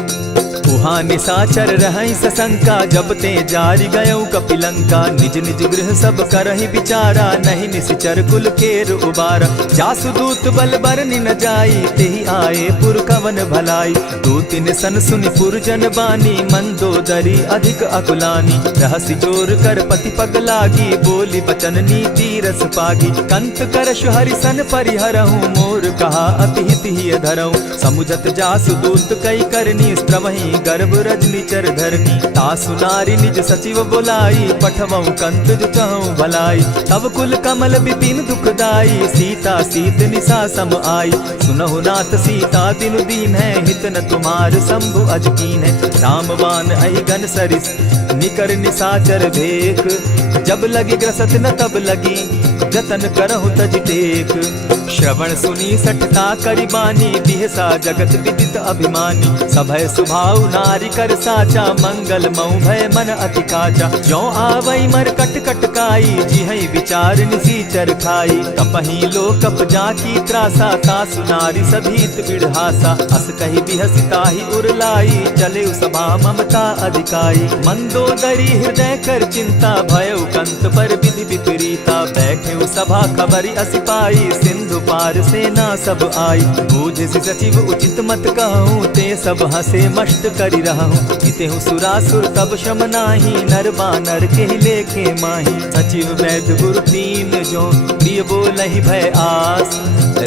उहाँ निशाचर रहई सशंका, जब ते जारी गयऊ कपिलंका। निज निज गृह सब करहि विचारा, नहीं निश्चर कुल केर उबारा। जासुदूत बल बरनि न जाई, तेहि आए पुर कवन भलाई। दूतिन सन सुनि पुरजन बानी, मंदोदरी अधिक अकुलानी। रहसि जोर कर पति पग लागी, बोली बचन नीति रस पागी। कंत करश हरिसन परिहरहूँ, मोर कहा अति हित ही धरऊँ। समुझत जासुदूत कई करनी, स्त्रवहि गर्भ रजनी चर धरनी। तासु नारी निज सचिव बोलाई, पठवऊँ कंत जो चहऊँ भलाई। तब कुल कमल विपिन दुखदाई, सीता सीत निशा सम आई। सुनहु नाथ सीता दिनु दीन है, हित न तुम्हार शंभु अज कीन है। रामवान अहिगन सरिस निकर निशाचर भेक, जब लगी ग्रसत न तब लगी, जतन करहु तज टेक। श्रवण सुनी सठता करि बानी, बिहसा जगत विदित अभिमानी। सभय सुभाव नारी कर साचा, मंगल मऊ भय मन अति काचा। ज्यों आवई मर कट कट काई, जिहई विचार निसीचर खाई। तपहि लोकप जाकी त्रासा, तासु नारी सभीत बिढ़ासा। अस कहि बिहसिताहि उरलाई, चले सभा ममता अधिकाई। मंदोदरी हृदय कर चिंता, भयउ कंत पर विधि विपरीता। बैठे सभा खबरि असि पाई, सिंधु पार सेना सब आई। बूझि सचिव उचित मत कहूँ, ते सब हसे मष्ट करि रहूँ। जितेहु सुरासुर तब श्रम नाही, नर बानर के लेखे माही। सचिव वैद्य गुरु तीन जो, प्रिय बोलहि भय आस।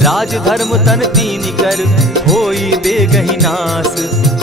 राज धर्म तन तीन कर, होई बेगहि नास।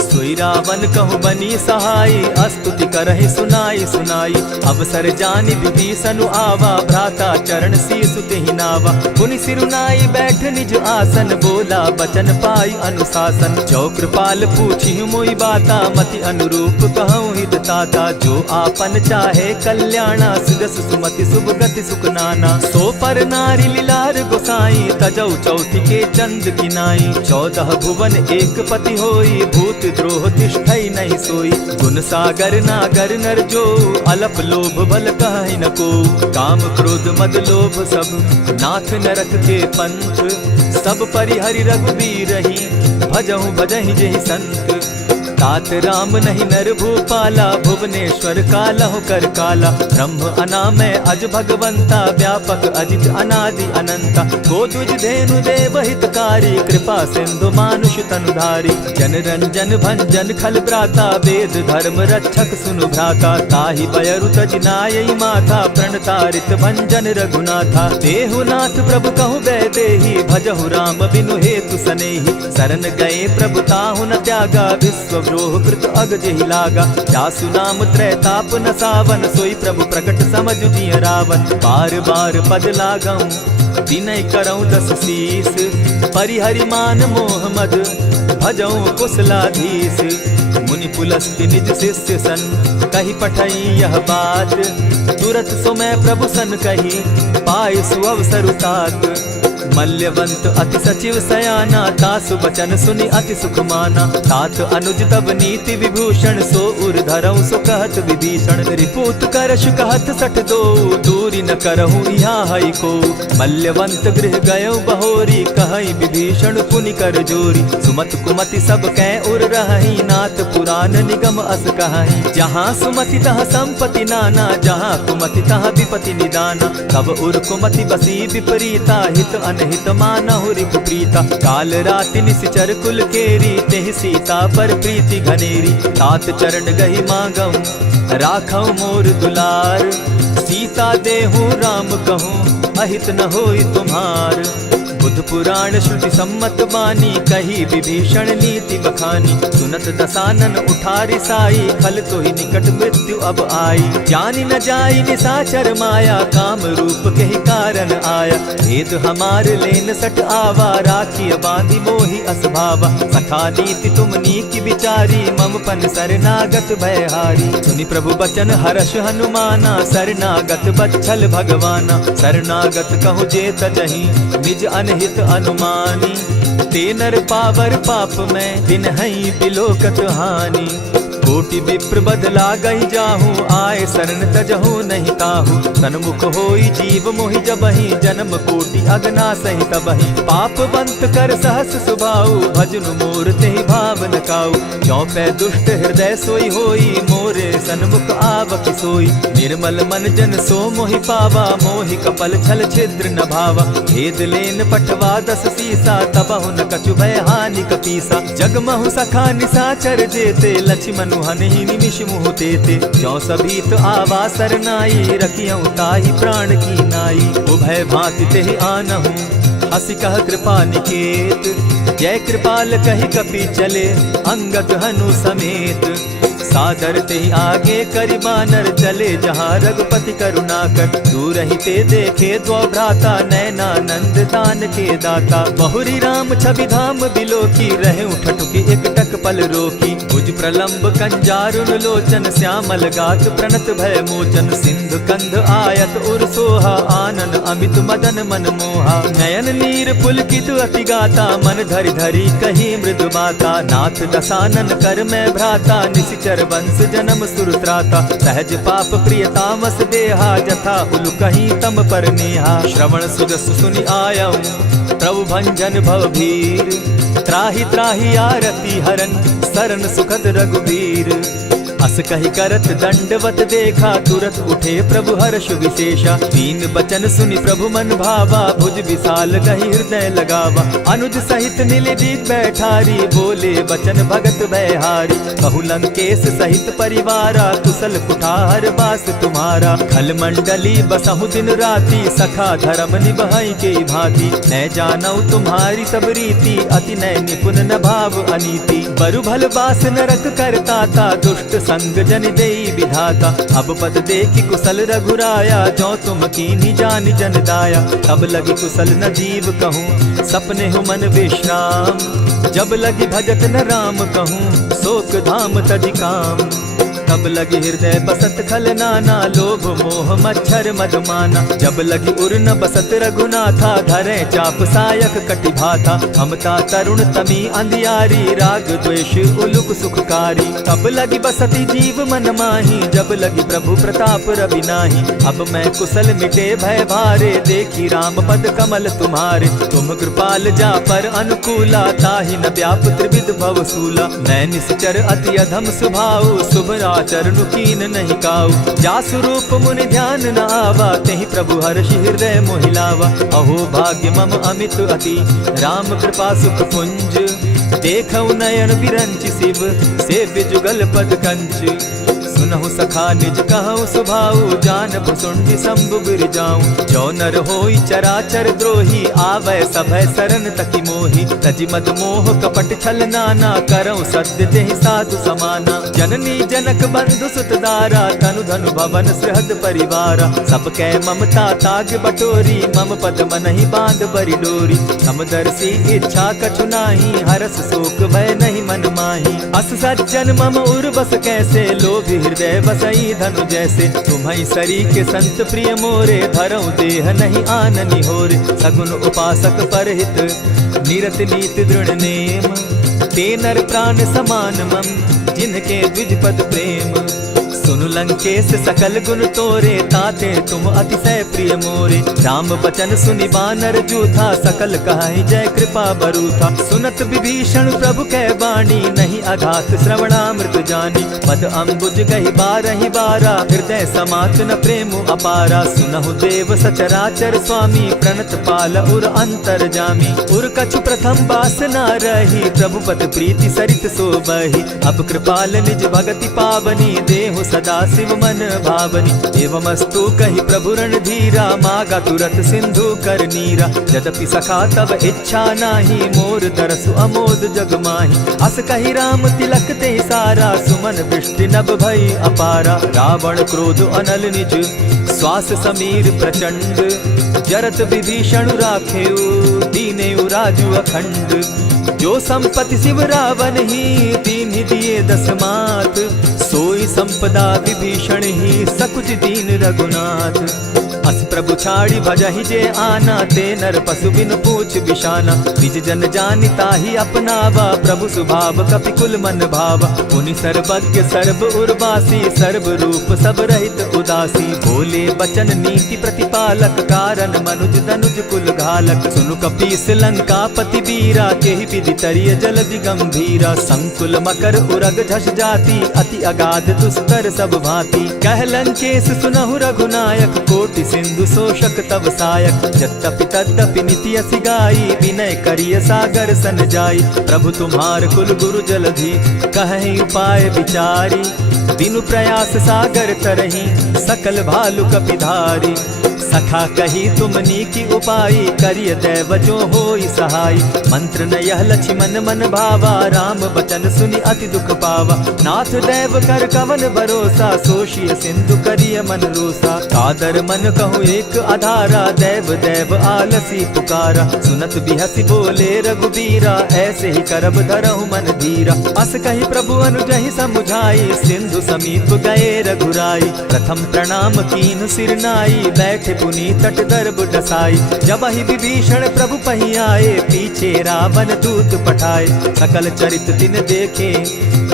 सोई रावण कहु बनी सहाई, अस्तुति करहि सुनाई सुनाई। अवसर जानि विभीषण आवा, भ्राता चरण शीसु तेहि नावा। पुनि सिरुनाई बैठ निज आसन, बोला बचन पाई अनुशासन। जो कृपाल पूछि मोई बाता, मति अनुरूप कहूँ हित ताता। जो आपन चाहे कल्याणा, सुजस सुमति शुभ गति सुख नाना। सो पर नारी लीलार गोसाई, तजौ चौथी के चंद किनाई। 14 भुवन एक पति होई, भूत द्रोह तिष्ठई नहीं सोई। गुण सागर नागर नर जो, अलप लोभ बल कहि न को। काम क्रोध मद लोभ सब, नाथ नरक के पंथ। सब परिहरि रघुबीर रही, भजहु भजहि जेहि संत। तात राम नहीं नर भूपाला, भुवनेश्वर कालहु कर काला। ब्रह्म अनामय अज भगवंता, व्यापक अजित अनादि अनंता। गोदुज धेनु देव हितकारी, कृपा सिंधु मानुष तनुधारी। जन रंजन भंजन खल भ्राता, वेद धर्म रक्षक सुनु भ्राता। ताहि बयरु तज नायई माथा, प्रणतारित भंजन रघुनाथा। देहु नाथ प्रभु कहु बैदेही, भजहु राम बिनु हेतु सनेही। शरण गए प्रभु ताहु न त्यागा, विश्व द्रोह कृत अग जेहि लागा। जासु नाम त्रैताप न सावन, सोई प्रभु प्रकट समझ जिय रावण। बार बार पद लागऊं, विनय करऊं 10 शीस। परिहरि मान मोह मद, भजऊं कुशलाधीश। मुनि पुलस्त्य निज शिष्य सन, कहि पठई यह बात। तुरत सो मैं प्रभु सन कही, पाय सुअवसर तात। मल्यवंत अति सचिव सयाना, तासु बचन सुनि अति सुख माना। तात अनुज तब नीति विभूषण, सो उर धरऊं सो कहत विभीषण। रिपुत करश कहत सठ दो, दूरी न करहूँ यहाँ हई को। मल्यवंत गृह गयऊ बहोरी, कहई विभीषण पुनि कर जोरी। सुमत कुमति सब कै उर रहई, नाथ पुराण निगम अस कहई। जहाँ सुमति तहाँ संपत्ति नाना, जहाँ कुमति तहाँ विपति निदाना। तब उर कुमति बसी विपरीता, हित अनहित मानहु रिपु प्रीता। काल राति निश्चर कुल केरी, तेहि सीता पर प्रीति घनेरी। तात चरण गहि मांगऊं, राखऊं मोर दुलार। सीता देहूँ राम कहूँ, अहित न होई तुम्हार। बुध पुराण श्रुति सम्मत बानी, कही विभीषण नीति बखानी। सुनत दसानन उठारी साई, खल तो ही निकट मृत्यु अब आई। जानी न जाई निशाचर माया, काम रूप के ही कारण आया। भेद हमार लेन सट आवा, राखी बांधी मोहि असभावा। सखा नीति तुम नीति विचारी, मम पन शरणागत भयहारी। सुनि प्रभु बचन हर्ष हनुमाना, शरणागत बच्छल भगवाना। शरणागत कहु जे तजहि, निज अनहित अनुमानी। ते नर पावर पाप में, दिन हई बिलोकत हानि। कोटि विप्र बदला गई जाहू, आए शरण तजहू नहीं ताहू। सन्मुख होई जीव मोहि जबहि, जन्म कोटि अगना सही तबहि। पापवंत कर सहस सुभाऊ, भजनु मोर तेहि भाव न काऊ। चौपै दुष्ट हृदय सोई होई, मोरे सन्मुख आवक सोई। निर्मल मन जन सो मोहि पावा, मोहि कपल छल छिद्र न भावा। भेद लेन पठवा दस सीसा, तबहु न कछु भय हानि कपीसा। जगमहु सखा निसाचर जेते, लक्ष्मण हनहि निमिष मुह तेते। जो सभीत आवा सरनाई, रखियऊ ताहि प्राण की नाई। उभय भांति तेहि आनहु, हसी कह कृपा निकेत। जय कृपाल कहि कपि चले, अंगद हनु समेत। सादर ते आगे करि बानर, चले जहाँ रघुपति करुणा कर। दूर ही ते देखे द्वौ भ्राता, नैनानंद दान के दाता। बहुरी राम छवि धाम बिलोकी, रहे उठटुकी एक टक पल रोकी। भुज प्रलंब कंजारुन लोचन, श्यामल गात प्रणत भय मोचन। सिंधु कंध आयत उर सोहा, आनन अमित मदन मन मोहा। नयन नीर पुलकित अति गाता, मन धरि धरि कही मृदु बाता। नाथ दसानन कर मैं भ्राता, निशिचर वंश जन्म सुरत्राता। सहज पाप प्रियतामस देहा, जथा उलु कहीं तम पर नेहा। श्रवण सुजस सुनि आयऊ, प्रभु भंजन भव भीर। त्राहि त्राहि आरती हरन, सरन सुखद रघुवीर। अस कहि करत दंडवत देखा, तुरत उठे प्रभु हर्ष विशेषा। दीन बचन सुनि प्रभु मन भावा, भुज विशाल कहि हृदय लगावा। अनुज सहित नीलदीप बैठारी, बोले बचन भगत भयहारी। कहु लंकेश सहित परिवारा, कुशल कुठार बास तुम्हारा। खल मंडली बसहु दिन राति, सखा धर्म निभाई के भांति। न जानऊ तुम्हारी सब रीति, अति नय निपुण न भाव अनीति। बरु भल बास नरक करता था, दुष्ट संग जन देई विधाता। अब पद देखि कुशल रघुराया, जो तुम कीन्ही जानि जन दाया। तब लगी कुशल न जीव कहूँ, सपने हो मन विश्राम। जब लगी भजत न राम कहूँ, शोक धाम तजि काम। तब लगी हृदय बसत खल नाना, लोभ मोह मच्छर मदमाना। जब लगी उर न बसत रघुनाथा, धरे चाप सायक कटि भाथा। ममता तरुण तमी अंधियारी, राग द्वेष उलुक सुखकारी। तब लगी बसती जीव मन माही, जब लगी प्रभु प्रताप रवि नाही। अब मैं कुशल मिटे भय भारे, देखी राम पद कमल तुम्हारे। तुम कृपाल जा पर अनुकूला, ताहि न व्याप त्रिविध भव सूला। मैं निश्चर अति अधम स्वभाव, शुभ चरणु कीन नहीं काऊ। जासु रूप मुनि ध्यान न आवा, तेहि प्रभु हर्षि हृदय मोहिलावा। अहो भाग्य मम अमित अति, राम कृपा सुख पुंज। देखऊ नयन विरंचि शिव, सेव्य जुगल पद कंच। सुनहु सखा निज कहु सुभाऊ, जानबु सुंडि शंभु गिर जाऊं। जो नर होई चराचर द्रोही, आवै सभय सरन तकी मोही। तजि मद मोह कपट छल नाना, करऊं सत्य तेहि साधु समाना। जननी जनक बंधु सुत दारा, तनु धनु भवन सृहद परिवारा। सब कै ममता ताग बटोरी, मम पद मनहि बांध बरि डोरी। समदर्शी इच्छा कछु नाही, हरस शोक भय नहीं मन माही। अस सज्जन मम उर बस कैसे, लोभी हृदय बसई धनु जैसे। तुम्हि सरी के संत प्रिय मोरे, धरऊं देह नहीं आननि होरे। सगुन उपासक परहित, निरत नीति दृढ़ नेम। ते नर प्राण समान मम, जिनके द्विज पद प्रेम। सुनु लंकेश सकल गुण तोरे, ताते तुम अतिशय प्रिय मोरे। राम बचन सुनि बानर जूथा, सकल कहाहि जय कृपा बरूथा। सुनत विभीषण प्रभु कै बाणी, नहीं अघात श्रवणामृत जानी। पद अम्बुज गहि बारहि बारा, हृदय समात न प्रेम अपारा। सुनहु देव सचराचर स्वामी, प्रणत पाल उर अंतर जामी। उर कछु प्रथम बास न रही, प्रभु पद प्रीति सरित सोबहि। अब कृपाल निज भगति पावनी, देहु सदा शिव मन भावनी। एवमस्तु कहि प्रभु रणधीरा, मागा तुरत सिंधु कर नीरा। यद्यपि सखा तब इच्छा नाही, मोर तरसु अमोद जग माही। अस कहि राम तिलक ते सारा, सुमन वृष्टि नभ भई अपारा। रावण क्रोध अनल निज, श्वास समीर प्रचंड। जरत विभीषण राखेउ, दीनेउ राजु अखंड। जो संपत्ति शिव रावण ही, दीन्हि दिए दस मात। सोई संपदा विभीषण ही सकुच दीन रघुनाथ। अस प्रभु छाड़ी भजहि जे आना, ते नर पशु बिन पूछ बिशाना। निज जन जानिता ही अपनावा, प्रभु स्वभाव कपि कुल मन भावा। मुनि सर्वज्ञ सर्व उर्वासी, सर्व रूप सब रहित उदासी। बोले बचन नीति प्रतिपालक, कारण मनुज धनुज कुल घालक। सुनु कपीस लंकापति वीरा, केहि विधि तरिय जलधि गंभीरा। संकुल मकर उरग झष जाति, अति अगाध दुस्तर सब भांति। कह लंकेश सुनहु रघुनायक, कोटि सिंधु शोषक तव सायक। यद्यपि तद्यपि निति असि गाई, विनय करिय सागर सन जाई। प्रभु तुम्हार कुल गुरु जलधि, कहि उपाय विचारी। बिनु प्रयास सागर तरही, सकल भालु कपिधारी। सखा कही तुमनी की उपाई, करिय दैव जो होई सहाय। मंत्र न यह लक्ष्मण मन भावा, राम बचन सुनि अति दुख पावा। नाथ दैव कर कवन भरोसा, सोषिय सिंधु करिय मन रोसा। कादर मन कहूँ एक आधारा, दैव दैव आलसी पुकारा। सुनत बिहसी बोले रघुबीरा, ऐसे ही करब धरहु मन धीरा। अस कही प्रभु अनुजहि समुझाई, सिंधु समीप गए रघुराई। प्रथम प्रणाम कीन सिर नाई, बैठे पुनि तट दर्ब डसाई। जब ही विभीषण प्रभु पही आए, पीछे रावण दूत पठाए। सकल चरित दिन देखे,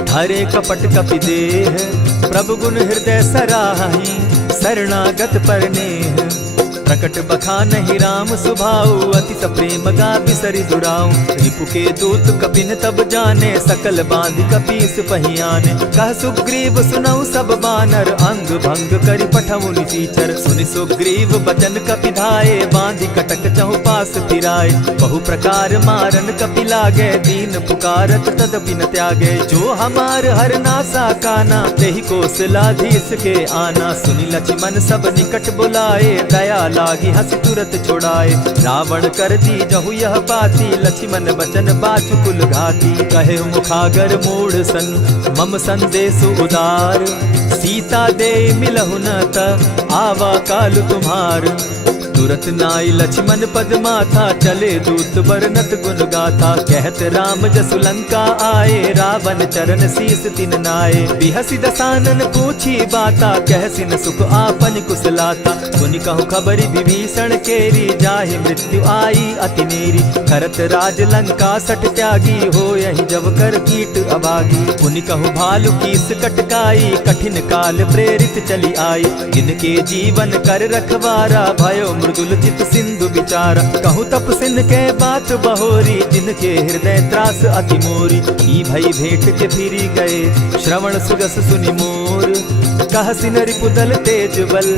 धरे कपट कपि देह। प्रभु गुण हृदय सराहि, शरणागत परनेह। प्रकट बखानहि राम सुभाऊ, अति सप्रेम गा बिसरि दुराऊ। रिपु के दूत कपिन तब जाने, सकल बांधि कपीस पहियाने। कह सुग्रीव सुनऊ सब बानर, अंग भंग करि पठऊ निसीचर। सुनि सुग्रीव बचन कपि धाये, बांधि कटक चहु पास फिराए। बहु प्रकार मारन कपि लागे, दीन पुकारत तदपि न त्यागे। जो हमार हर नासा काना, तेहि कौशलाधीश के आना। सुनि लक्ष्मण सब निकट बुलाए, दया लागी हंसी तुरत छोड़ाए। रावण कर दी जहु यह पाती, लक्ष्मण बचन बाचु कुल घाती। कहे मुखागर मूढ़ सन, मम संदेश उदार। सीता दे मिलहु न त, आवा काल तुम्हार। तुरत नाई लक्ष्मण पद माथा, चले दूत बरनत गुण गाथा। कहत राम जसु लंका आए, रावण चरण शीस तिन नाए। बिहसी दसानन पूछी बाता, कहसिन सुख आपन कुशलाता। सुनि कहु खबरी विभीषण केरी, जाहि मृत्यु आई अति नेरी। करत राज लंका सठ त्यागी, हो यही जब कर कीट अभागी। पुनि कहु भालु कीस कटकाई, कठिन काल प्रेरित चली आई। जिनके जीवन कर रखवारा, भयो मृदुल चित सिंधु विचारा। कहूँ तप सिन के बात बहोरी, जिनके हृदय त्रास अति मोरी। ई भई भेंट के फिरी गए, श्रवण सुजस सुनि मोर। कहसिन रिपुदल तेज बल,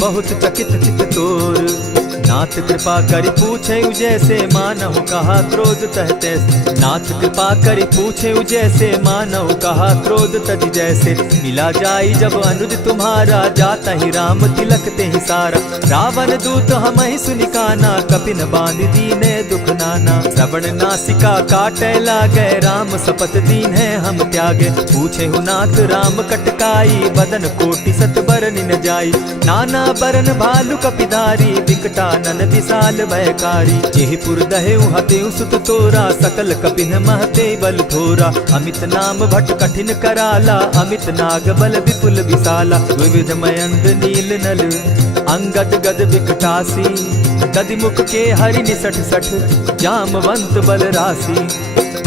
बहुत चकित चित तोर। नाथ कृपा करि पूछे जैसे, मानहु कहा क्रोध तहते। नाथ कृपा करि पूछे जैसे, मानहु कहा क्रोध तज जैसे। मिला जाई जब अनुज तुम्हारा, जाता ही राम तिलक ते ही सारा। रावण दूत हम ही सुनि काना, कपिन बांध दीने दुख नाना। श्रवण नासिका काटे लागे, राम सपत दीन है हम त्यागे। पूछे हु नाथ राम कटकाई, बदन कोटि सत बरन न जाई। नाना बरन भालु कपिधारी, विकटा नन विशाल भयकारी। जेहिपुर दहेउ हतेउ सुत तोरा, सकल कपिन महते बल थोरा। अमित नाम भट कठिन कराला, अमित नाग बल विपुल विशाला। विविध मयंद नील नल, अंगद गद विकटासी। गदिमुख के हरि निसठ सठ, जामवंत बल राशि।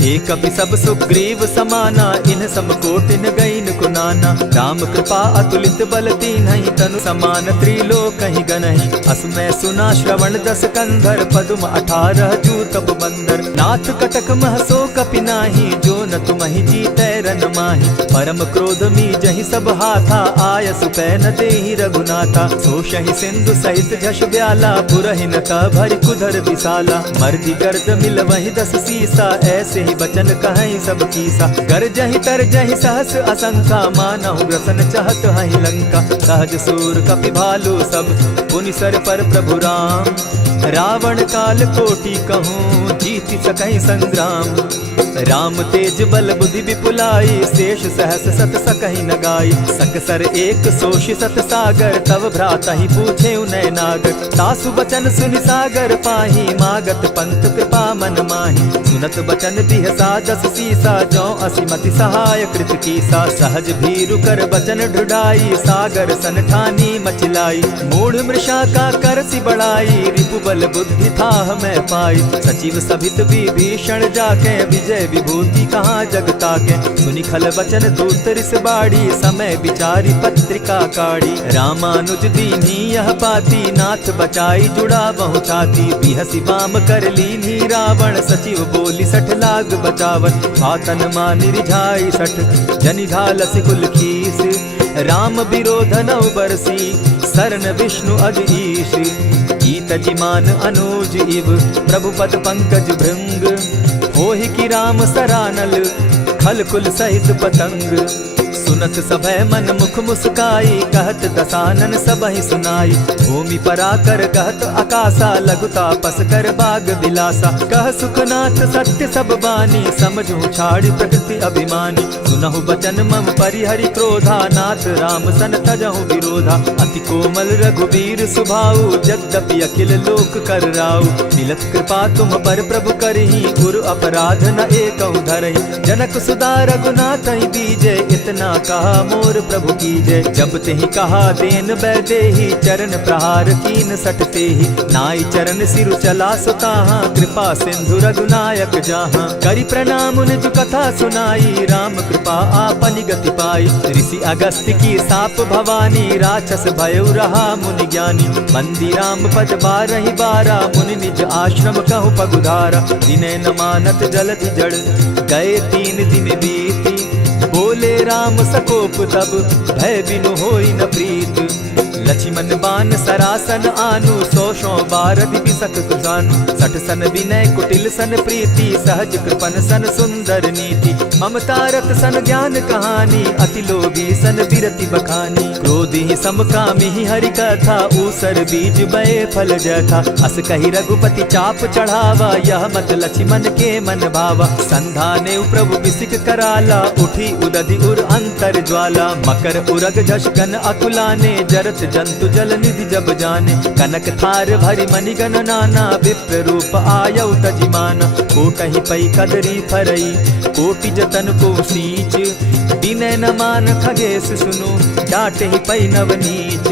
एक कपि सब सुग्रीव समाना, इन समकोटिन गईन कुनाना। राम कृपा अतुलित बल दीन्हि, तनु समान त्रिलोक ही गनहि। अस मैं सुना श्रवण दस कंधर, पदुम 18 जूतब बंदर। नाथ कटक महसो कपि नाही, जो न तुमहि जीतै रन माहि। परम क्रोध मी जहि सब हाथा, आय सुपै न देहि रघुनाथा। सोषहि सिंधु सहित झष ब्याला, पुरहि न त भरि कुधर विशाला। मर्दि गर्द मिल वहि 10 सीसा, ऐसे ही बचन कहीं सब कीसा। गरजहि तरजहि सहस असंखा, मानहु ग्रसन चाहत हहि लंका। सहज सूर कपि भालु सब, पुनि सर पर प्रभु राम। रावण काल कोटि कहूँ, जीति सकहि संग्राम। राम तेज निज बल बुद्धि विपुलाई, शेष सहस सत सकहि न गाई। सकसर एक सोषि सत सागर, तव भ्राता ही पूछे उनय नागर। तासु बचन सुनि सागर पाही, मागत पंत कृपा मन माही। सुनत बचन दिह सादस सीसा, जौ असिमति सहाय कृत कीसा। सहज भीरु कर बचन ढुढ़ाई, सागर सन ठानी मचिलाई। मूढ़ मृषा का करसी बढ़ाई, रिपु बल बुद्धि थाह मैं पाई। सचिव सभित विभीषण जाके, विजय विभूति कहाँ जगता के। सुनि खल बचन दूत रिस बाड़ी, समय विचारी पत्रिका काढ़ी। रामानुज दीन्ही यह पाती, नाथ बचाई जुड़ा बहु छाती। बिहसी बाम कर लीन्ही रावण, सचिव बोली सठ लाग बचावन। आतन मानि रिझाई सठ, जनि झालसि कुल खीस। राम विरोध नौ बरसी, शरण विष्णु अज ईश। कीत जिमान अनुज इव, प्रभु पद पंकज भृंग। होहि की राम सरानल, खल कुल सहित पतंग। सुनत सभय मन मुख मुस्काई, कहत दसानन सबहि सुनाई। भूमि पराकर कहत आकाशा, लघु तापस कर बाग बिलासा। कह सुखनाथ सत्य सब बानी, समझू छाड़ी प्रकृति अभिमानी। सुनहु बचन मम परिहरि क्रोधा, नाथ राम सन तजहु विरोधा। अति कोमल रघुबीर सुभाऊ, जगदपि अखिल लोक कर राऊ। मिलत कृपा तुम पर प्रभु करही, गुरु अपराध न एकहु धरहि। जनक सुदा रघुनाथ ही दीजे, इतना कहा मोर प्रभु कीजय। जब तेहि कहा देन बैदेही, चरण प्रहार कीन सटते ही। नाई चरण सिरु चला सुताहा, कृपा सिंधु रघुनायक जाहा। करि प्रणाम निज कथा सुनाई, राम कृपा आपनि गति पाई। ऋषि अगस्त्य की साप भवानी, राक्षस भयउ रहा मुनि ज्ञानी। बंदी राम पद बारहि बारा, मुनि निज आश्रम कहु पगुधारा। विनय न मानत जलधि जड़, गए 3 दिन बीती। बोले राम सकोप तब, भय बिनु होई न प्रीत। लक्ष्मण बान सरासन आनु, 100 बारधि बिसक सुजानु। सठ सन विनय कुटिल सन प्रीति, सहज कृपन सन सुंदर नीति। ममता रत सन ज्ञान कहानी, अति लोभी सन बिरति बखानी। क्रोधी समकामी हरि कथा, ऊसर बीज बये फल जथा। अस कहि रघुपति चाप चढ़ावा, यह मत लक्ष्मण के मन भावा। संधाने प्रभु बिसिक कराला, उठी उदधि उर अंतर ज्वाला। मकर उरग झष गन अकुलाने, जरत जंतु जल निधि जब जाने। कनक थार भरि मणिगण नाना, विप्र रूप आयौ तजिमाना। कोटहि पै कदरी फरई, कोटि जतन को सींच। विनय न मान खगेश सुनु, डांटहि पै नव नीच।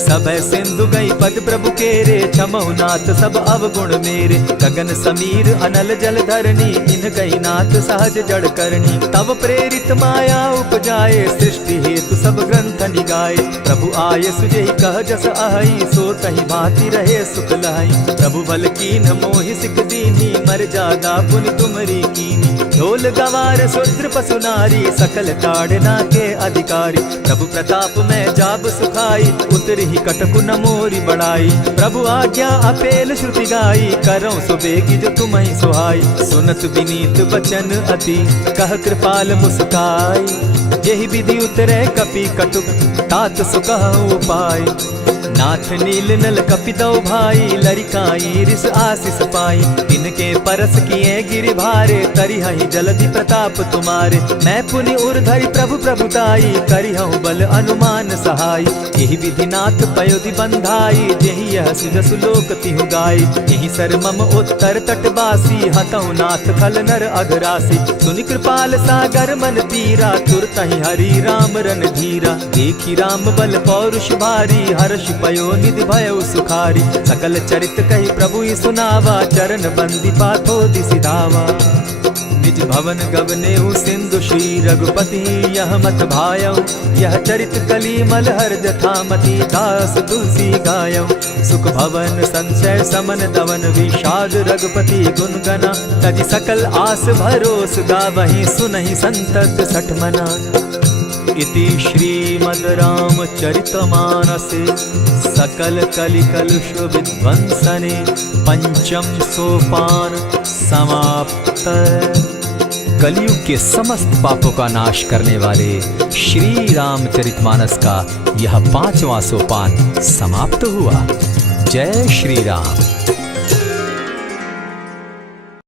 सब सिंधु गई पद प्रभु केरे, क्षमहु नाथ सब अवगुण मेरे। गगन समीर अनल जल धरनी, इन गई नाथ सहज जड़ करनी। तब प्रेरित माया उपजाए, सृष्टि हेतु सब ग्रंथ निगाए। प्रभु आय सुजेहि कह जस अहई, सो तहि भांति रहे सुख लहई। प्रभु बल कीन मोहि सिख दीनी, मर जादा पुनि तुमरी कीनी। ढोल गवार शूद्र पशु नारी, सकल ताड़ना के अधिकारी। प्रभु प्रताप में जाब सुखाई, उतरि कटकु न मोरी बड़ाई। प्रभु आज्ञा अपेल श्रुति गाई, करौ सुबेगी जो तुम्हि सुहाई। सुनत विनीत बचन अति, कह कृपाल मुस्काई। जेहि विधि उतरे कपि कटुक, तात सुकहु उपाय। नाथ नील नल कपितौ भाई, लरिकाई रिस आशीष पाई। तिनके परस किए गिरि भारे, तरिहहि जलधि प्रताप तुम्हारे। मैं पुनि उर्धरि प्रभु प्रभुताई, करिहउ बल अनुमान सहाय। यही विधि नाथ पयोधि बंधाई, जेहि यह सुजसु लोक तिहु गाई। यही सर मम उत्तर तटवासी, हतहु नाथ खल नर अघरासी। सुनि कृपाल सागर मन तीरा, तुरतहि हरि राम रन धीरा। देखी राम बल पौरुष भारी, हर्ष पयो निधि भयउ सुखारी। सकल चरित कहि प्रभु ही सुनावा, चरण बंदी पाथो दिसि धावा। निज भवन गवनेउ सिंधु श्री रघुपति, यह मत भायौ। यह चरित कली मलहर जथामति, दास तुलसी गायौ। सुख भवन संशय समन दवन, विषाद रघुपति गुण गना। तजि सकल आस भरोस, गावहि सुनहि संतत सठ मना। इति श्रीमद् रामचरितमानसे, सकल कलि कलुष विध्वंसने। पंचम सोपान समाप्त। कलयुग के समस्त पापों का नाश करने वाले श्री रामचरितमानस का यह 5वां सोपान समाप्त हुआ। जय श्री राम।